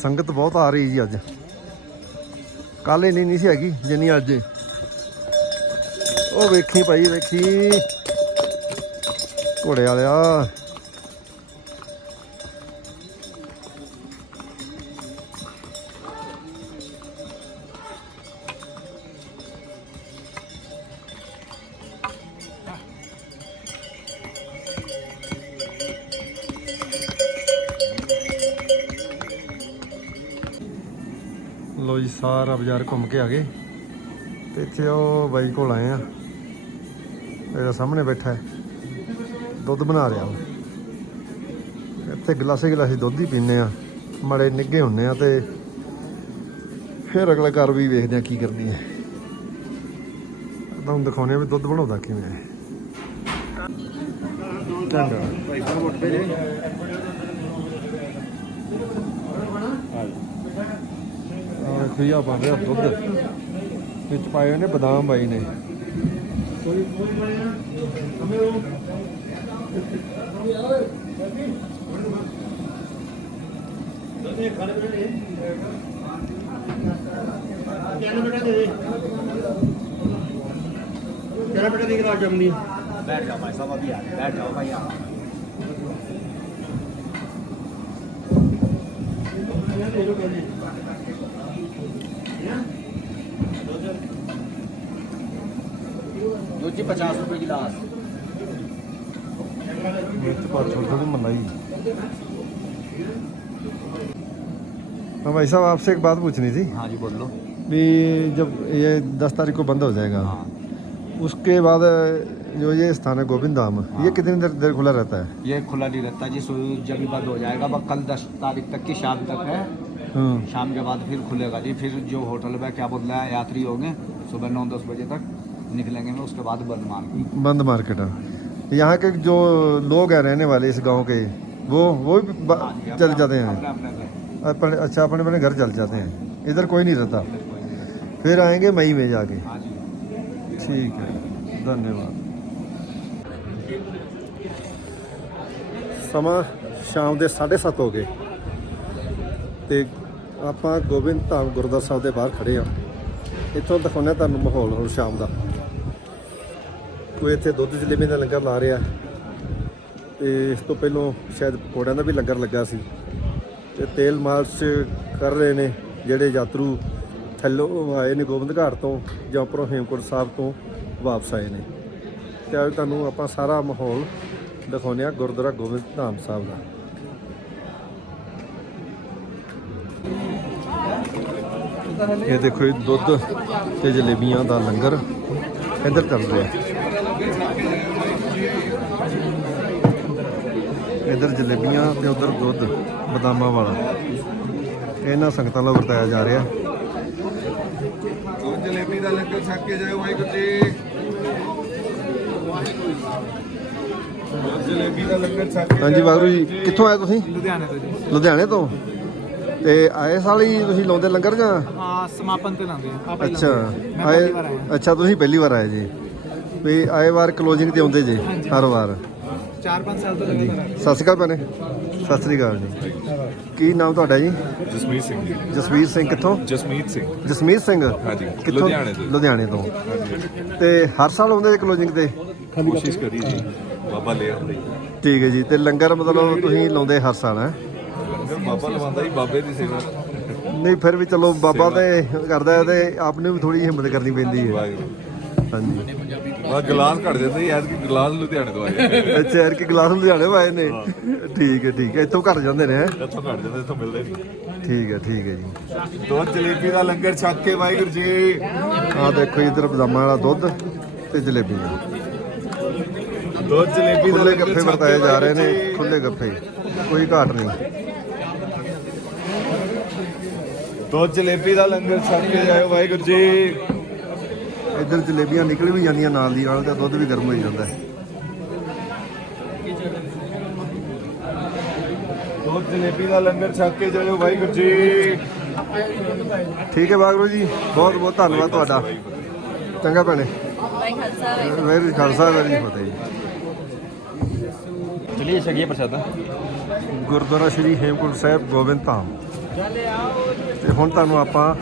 ਸੰਗਤ ਬਹੁਤ ਆ ਰਹੀ ਜੀ ਅੱਜ। ਕੱਲ ਇੰਨੀ ਨਹੀਂ ਸੀ ਹੈਗੀ, ਜਿੰਨੀ ਅੱਜ। ਉਹ ਵੇਖੀ ਭਾਈ, ਵੇਖੀ। ਘੋੜੇ ਵਾਲਿਆ। ਸਾਰਾ ਬਾਜ਼ਾਰ ਘੁੰਮ ਕੇ ਆ ਗਏ। ਤੇ ਇੱਥੇ ਉਹ ਬਾਈ ਕੋਲ ਆਏ ਆ। ਇਹਦਾ ਸਾਹਮਣੇ ਬੈਠਾ ਹੈ। ਦੁੱਧ ਬਣਾ ਰਿਹਾ ਉਹ। ਇੱਥੇ ਗਲਾਸੇ ਗਲਾਸੇ ਦੁੱਧ ਹੀ ਪੀਂਦੇ ਆ। ਮੜੇ ਨਿੱਗੇ ਹੁੰਨੇ ਆ ਤੇ ਫਿਰ ਅਗਲਾ ਘਰ ਵੀ ਵੇਖਦੇ ਆ ਕੀ ਕਰਨੀ ਹੈ। ਤੁਹਾਨੂੰ ਦਿਖਾਉਣੇ ਆ ਵੀ ਦੁੱਧ ਬਣਾਉਂਦਾ ਕਿਵੇਂ ਹੈ। ਚੰਗਾ ਭਾਈ ਸਾਹਿਬ, ਉੱਠ ਪਏ ਰੁਪਇਆ ਬਣ ਰਿਹਾ ਦੁੱਧ। ਵਿੱਚ ਪਾਏ ਨੇ ਬਦਾਮ ਬਾਈ ਨੇ। ਕਿਹੜਾ ਬੇਟਾ ਦੇ ਕਿਹੜਾ ਬੈਠ ਜਾਓ ਭਾਈ ਸਾਹਿਬ ਵਧੀਆ। ਬੈਠ ਜਾਓ ਭਾਈ ਆ ਇਹ ਲੋ ਕਹਿੰਦੇ जी पचास रुपए गिलास मलाई। हाँ भाई साहब आपसे एक बात पूछनी थी। हाँ जी बोल। लो भी जब ये दस तारीख को बंद हो जाएगा हाँ। उसके बाद जो ये स्थान है गोविंद धाम हाँ। ये कितनी देर देर खुला रहता है? ये खुला नहीं रहता जी जब भी बंद हो जाएगा कल दस तारीख तक की शाम तक है। हाँ। शाम के बाद फिर खुलेगा जी फिर जो होटल में क्या बोलते हैं यात्री होंगे सुबह नौ दस बजे तक। निकलेंगे में उसके बाद बंद मार्केट बंद मार्केट है यहाँ के जो लोग हैं रहने वाले इस गांव के वो वो भी ब- चल जाते हैं अपने अपने घर। अपने अच्छा अपने अपने घर चल जाते हैं इधर कोई नहीं रहता फिर आएंगे मई में जाके हाँ जी ठीक है ਧੰਨਵਾਦ ਸਮਾਂ ਸ਼ਾਮ ਦੇ 7:30 ਹੋ ਗਏ ਤੇ ਆਪਾਂ ਗੋਬਿੰਦ ਧਾਮ ਗੁਰਦੁਆਰਾ ਸਾਹਿਬ ਦੇ ਬਾਹਰ ਖੜੇ ਆ ਇੱਥੋਂ ਦਿਖਾਉਂਦੇ ਤੁਹਾਨੂੰ ਮਾਹੌਲ ਹੁਣ ਸ਼ਾਮ ਦਾ ਕੋਈ ਇੱਥੇ ਦੁੱਧ ਜਲੇਬੀ ਦਾ ਲੰਗਰ ਲਾ ਰਿਹਾ। ਤੇ ਇਸ ਤੋਂ ਪਹਿਲਾਂ ਸ਼ਾਇਦ ਪਕੌੜਿਆਂ ਦਾ ਵੀ ਲੰਗਰ ਲੱਗਾ ਸੀ। ਤੇ ਤੇਲ ਮਾਲਸ਼ ਕਰ ਰਹੇ ਨੇ ਜਿਹੜੇ ਯਾਤਰੂ ਥੱਲੋਂ ਆਏ ਨੇ ਗੋਬਿੰਦ ਘਾਟ ਤੋਂ ਜਾਂ ਉੱਪਰੋਂ ਹੇਮਕੁੰਟ ਸਾਹਿਬ ਤੋਂ ਵਾਪਸ ਆਏ ਨੇ। ਤੇ ਅੱਜ ਤੁਹਾਨੂੰ ਆਪਾਂ ਸਾਰਾ ਮਾਹੌਲ ਦਿਖਾਉਂਦੇ ਆ ਗੁਰਦੁਆਰਾ ਗੋਬਿੰਦ ਧਾਮ ਸਾਹਿਬ ਦਾ। ਇਹ ਦੇਖੋ ਇਹ ਦੁੱਧ ਤੇ ਜਲੇਬੀਆਂ ਦਾ ਲੰਗਰ ਇੱਧਰ ਚੱਲ ਰਿਹਾ। ਇੱਧਰ ਜਲੇਬੀਆਂ ਤੇ ਉਧਰ ਦੁੱਧ ਬਦਾਮਾਂ ਵਾਲਾ। ਇਹਨਾਂ ਸੰਗਤਾਂ ਵੱਲੋਂ ਵਰਤਾਇਆ ਜਾ ਰਿਹਾ। ਜਲੇਬੀ ਦਾ ਲੰਗਰ ਛਕ ਕੇ ਜਾਓ ਵਾਹਿਗੁਰੂ ਜੀ। ਜਲੇਬੀ ਦਾ ਲੰਗਰ ਛਕ ਕੇ ਹਾਂਜੀ ਵਾਹਿਗੁਰੂ ਜੀ। ਕਿੱਥੋਂ ਆਏ ਤੁਸੀਂ? ਲੁਧਿਆਣੇ ਤੋਂ ਜੀ। ਲੁਧਿਆਣੇ ਤੋਂ? ਤੇ ਆਏ ਸਾਲ ਹੀ ਤੁਸੀਂ ਲਾਉਂਦੇ ਲੰਗਰ ਜਾਂ? ਹਾਂ ਸਮਾਪਨ ਤੇ ਲਾਉਂਦੇ ਆ ਅੱਛਾ। ਆਏ ਅੱਛਾ ਤੁਸੀਂ ਪਹਿਲੀ ਵਾਰ ਆਏ ਜੀ। ਵੀ ਆਏ ਵਾਰ ਕਲੋਜ਼ਿੰਗ ਤੇ ਆਉਂਦੇ ਜੀ ਹਰ ਵਾਰ। 4-5 ਸਾਲ ਤੋਂ ਲਗਾਤਾਰ ਸਤਿ ਸ਼੍ਰੀ ਅਕਾਲ ਭੈਣੇ। ਸਤਿ ਸ਼੍ਰੀ ਅਕਾਲ ਜੀ। ਕੀ ਨਾਮ ਤੁਹਾਡਾ ਜੀ? ਜਸਮੀਤ ਸਿੰਘ ਜੀ। ਜਸਵੀਰ ਸਿੰਘ ਕਿੱਥੋਂ? ਜਸਮੀਤ ਸਿੰਘ। ਜਸਮੀਤ ਸਿੰਘ? ਹਾਂਜੀ, ਕਿੱਥੋਂ? ਲੁਧਿਆਣੇ ਤੋਂ। ਲੁਧਿਆਣੇ ਤੋਂ। ਤੇ ਹਰ ਸਾਲ ਆਉਂਦੇ ਕਲੋਜ਼ਿੰਗ ਤੇ? ਕੋਸ਼ਿਸ਼ ਕਰੀ ਜੀ। ਬਾਬਾ ਲੈ ਆਉਂਦੇ ਠੀਕ ਹੈ ਜੀ। ਤੇ ਲੰਗਰ ਮਤਲਬ ਤੁਸੀਂ ਲਾਉਂਦੇ ਹਰ ਸਾਲ ਹੈ? ਲੰਗਰ ਬਾਬਾ ਲਵਾਉਂਦਾ ਜੀ ਬਾਬੇ ਦੀ ਸੇਵਾ। ਨਹੀਂ ਫਿਰ ਵੀ ਚਲੋ ਬਾਬਾ ਤੇ ਕਰਦਾ ਹੈ ਤੇ ਆਪ ਨੂੰ ਵੀ ਥੋੜੀ ਹਿੰਮਤ ਕਰਨੀ ਪੈਂਦੀ ਹੈ। ਵਾਹਿਗੁਰੂ। ਹਾਂਜੀ। ਬਾ ਗਲਾਸ ਘੜ ਜਾਂਦੇ ਜੀ ਐਤਕੀ ਗਲਾਸ ਲੁਧਿਆਣੇ ਤੋਂ ਆਏ ਅੱਛਾ ਯਾਰ ਕਿ ਗਲਾਸ ਲੁਧਿਆਣੇ ਆਏ ਨੇ? ਠੀਕ ਹੈ ਠੀਕ ਹੈ। ਇੱਥੋਂ ਘਟ ਜਾਂਦੇ ਨੇ ਹੈਂ? ਇੱਥੋਂ ਘੜ ਜਾਂਦੇ ਇੱਥੋਂ ਮਿਲਦੇ ਨਹੀਂ। ਠੀਕ ਹੈ ਠੀਕ ਹੈ ਜੀ। ਦੋ ਜਲੇਬੀ ਦਾ ਲੰਗਰ ਛਕ ਕੇ ਵਾਹਿਗੁਰੂ ਜੀ। ਆਹ ਦੇਖੋ ਇਧਰ ਬਦਾਮਾਂ ਵਾਲਾ ਦੁੱਧ ਤੇ ਜਲੇਬੀਆਂ ਦੋ ਜਲੇਬੀ ਦਾ ਖੁੱਲੇ ਲੰਗਰ ਗੱਫੇ ਛਕ ਵਰਤਾਏ ਕੇ ਜਾ ਰਹੇ ਨੇ ਜੀ। ਖੁੱਲੇ ਗੱਫੇ। ਕੋਈ ਘਾਟ ਨਹੀਂ। ਦੋ ਜਲੇਬੀ ਦਾ ਲੰਗਰ ਛਕ ਕੇ ਜਾਓ ਵਾਹਿਗੁਰੂ ਜੀ। ਇੱਧਰ ਜਲੇਬੀਆਂ ਨਿਕਲ ਵੀ ਜਾਂਦੀਆਂ ਨਾਲ ਦੀ ਨਾਲ ਤੇ ਦੁੱਧ ਵੀ ਗਰਮ ਹੋਈ ਜਾਂਦਾ ਹੈ। ਦੋ ਜਲੇਬੀ ਦਾ ਲੰਗਰ ਛਕ ਕੇ ਜਾਓ ਵਾਹਿਗੁਰੂ ਜੀ। ਠੀਕ ਹੈ ਬਾਗਰੂ ਜੀ ਬਹੁਤ ਬਹੁਤ ਧੰਨਵਾਦ ਤੁਹਾਡਾ। ਚੰਗਾ ਭੈਣੇ। ਵੈਰੀ ਖਾਲਸਾ ਵੈਰੀ ਫਤਿਹ ਜੀ। ਚਲਿਏ ਛਕੀਏ ਪ੍ਰਸ਼ਾਦਾ। ਗੁਰਦੁਆਰਾ ਸ਼੍ਰੀ ਹੇਮਕੁੰਟ ਸਾਹਿਬ ਗੋਬਿੰਦ ਧਾਮ। ਤੇ ਹੁਣ ਤੁਹਾਨੂੰ ਆਪਾਂ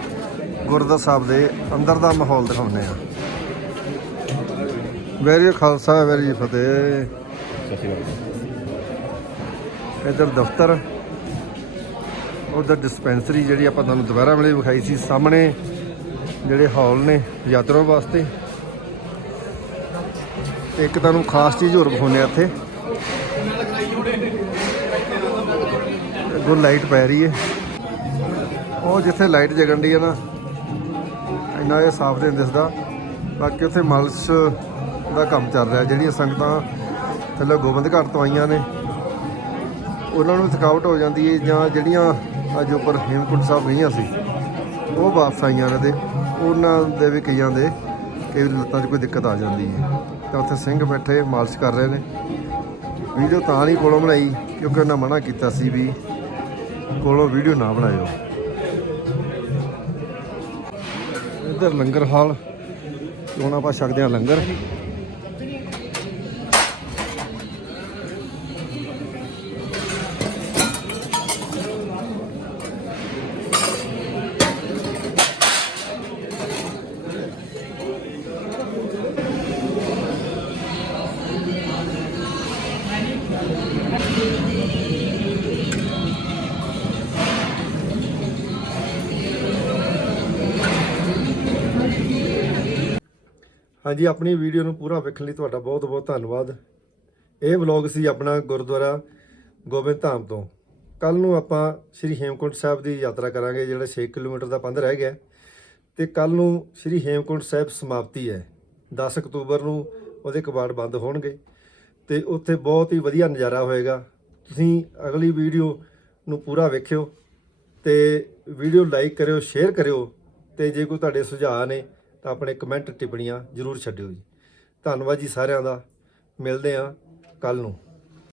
ਗੁਰਦੁਆਰਾ ਸਾਹਿਬ ਦੇ ਅੰਦਰ ਦਾ ਮਾਹੌਲ ਦਿਖਾਉਂਦੇ ਆ ਵੈਰੀ ਖਾਲਸਾ ਵੈਰੀ ਫਤਿਹ। ਇੱਧਰ ਦਫ਼ਤਰ, ਉਧਰ ਡਿਸਪੈਂਸਰੀ ਜਿਹੜੀ ਆਪਾਂ ਤੁਹਾਨੂੰ ਦੁਬਾਰਾ ਵੇਲੇ ਵਿਖਾਈ ਸੀ ਸਾਹਮਣੇ, ਜਿਹੜੇ ਹਾਲ ਨੇ ਯਾਤਰਾ ਵਾਸਤੇ। ਇੱਕ ਤੁਹਾਨੂੰ ਖਾਸ ਚੀਜ਼ ਹੋਰ ਵਿਖਾਉਂਦੇ ਆ ਇੱਥੇ। ਅੱਗੋਂ ਲਾਈਟ ਪੈ ਰਹੀ ਹੈ। ਉਹ ਜਿੱਥੇ ਲਾਈਟ ਜਗਣ ਦੀ ਹੈ ਨਾ ਇੰਨਾ ਇਹ ਸਾਫ਼ ਨਹੀਂ ਦਿਸਦਾ। ਬਾਕੀ ਉੱਥੇ ਮਾਲਸ਼ ਦਾ ਕੰਮ ਚੱਲ ਰਿਹਾ, ਜਿਹੜੀਆਂ ਸੰਗਤਾਂ ਥੱਲੇ ਗੋਬਿੰਦ ਘਾਟ ਤੋਂ ਆਈਆਂ ਨੇ। ਉਹਨਾਂ ਨੂੰ ਥਕਾਵਟ ਹੋ ਜਾਂਦੀ ਹੈ ਜਾਂ ਜਿਹੜੀਆਂ ਅੱਜ ਉੱਪਰ ਹੇਮਕੁੰਟ ਸਾਹਿਬ ਗਈਆਂ ਸੀ, ਉਹ ਵਾਪਸ ਆਈਆਂ ਨੇ ਤੇ ਉਹਨਾਂ ਦੇ ਵੀ ਕਈਆਂ ਦੇ ਕਈ ਲੱਤਾਂ 'ਚ ਕੋਈ ਦਿੱਕਤ ਆ ਜਾਂਦੀ ਹੈ ਤਾਂ ਉੱਥੇ ਸਿੰਘ ਬੈਠੇ, ਮਾਲਸ਼ ਕਰ ਰਹੇ ਨੇ। ਵੀਡੀਓ ਤਾਂ ਨਹੀਂ ਕੋਲੋਂ ਬਣਾਈ, ਕਿਉਂਕਿ ਉਹਨਾਂ ਮਨਾ ਕੀਤਾ ਸੀ ਵੀ ਕੋਲੋਂ ਵੀਡੀਓ ਨਾ ਬਣਾਇਓ। ਇੱਧਰ ਲੰਗਰ ਹਾਲ ਤੇ ਹੁਣ ਆਪਾਂ ਛਕਦੇ ਹਾਂ ਲੰਗਰ। ਹਾਂਜੀ, ਆਪਣੀ ਵੀਡੀਓ ਨੂੰ ਪੂਰਾ ਵੇਖਣ ਲਈ ਤੁਹਾਡਾ ਬਹੁਤ ਬਹੁਤ ਧੰਨਵਾਦ। ਇਹ ਵਲੌਗ ਸੀ ਆਪਣਾ ਗੁਰਦੁਆਰਾ ਗੋਬਿੰਦ ਧਾਮ ਤੋਂ। ਕੱਲ ਨੂੰ ਆਪਾਂ ਸ੍ਰੀ ਹੇਮਕੁੰਟ ਸਾਹਿਬ ਦੀ ਯਾਤਰਾ ਕਰਾਂਗੇ, ਜਿਹੜਾ 6 ਕਿਲੋਮੀਟਰ ਦਾ ਪੰਧ ਰਹਿ ਗਿਆ। ਤੇ ਕੱਲ ਨੂੰ ਸ੍ਰੀ ਹੇਮਕੁੰਟ ਸਾਹਿਬ ਸਮਾਪਤੀ ਹੈ। 10 ਅਕਤੂਬਰ ਨੂੰ ਉਹਦੇ ਕਬਾੜ ਬੰਦ ਹੋਣਗੇ ਤੇ ਉੱਥੇ ਬਹੁਤ ਹੀ ਵਧੀਆ ਨਜ਼ਾਰਾ ਹੋਏਗਾ। ਤੁਸੀਂ ਅਗਲੀ ਵੀਡੀਓ ਨੂੰ ਪੂਰਾ ਵੇਖਿਓ ਤੇ ਵੀਡੀਓ ਲਾਈਕ ਕਰਿਓ, ਸ਼ੇਅਰ ਕਰਿਓ ਤੇ ਜੇ ਕੋਈ ਤੁਹਾਡੇ ਸੁਝਾਅ ਨੇ ਤਾਂ ਆਪਣੇ ਕਮੈਂਟ ਟਿੱਪਣੀਆਂ ਜ਼ਰੂਰ ਛੱਡਿਓ ਜੀ। ਧੰਨਵਾਦ ਜੀ ਸਾਰਿਆਂ ਦਾ। ਮਿਲਦੇ ਹਾਂ ਕੱਲ ਨੂੰ।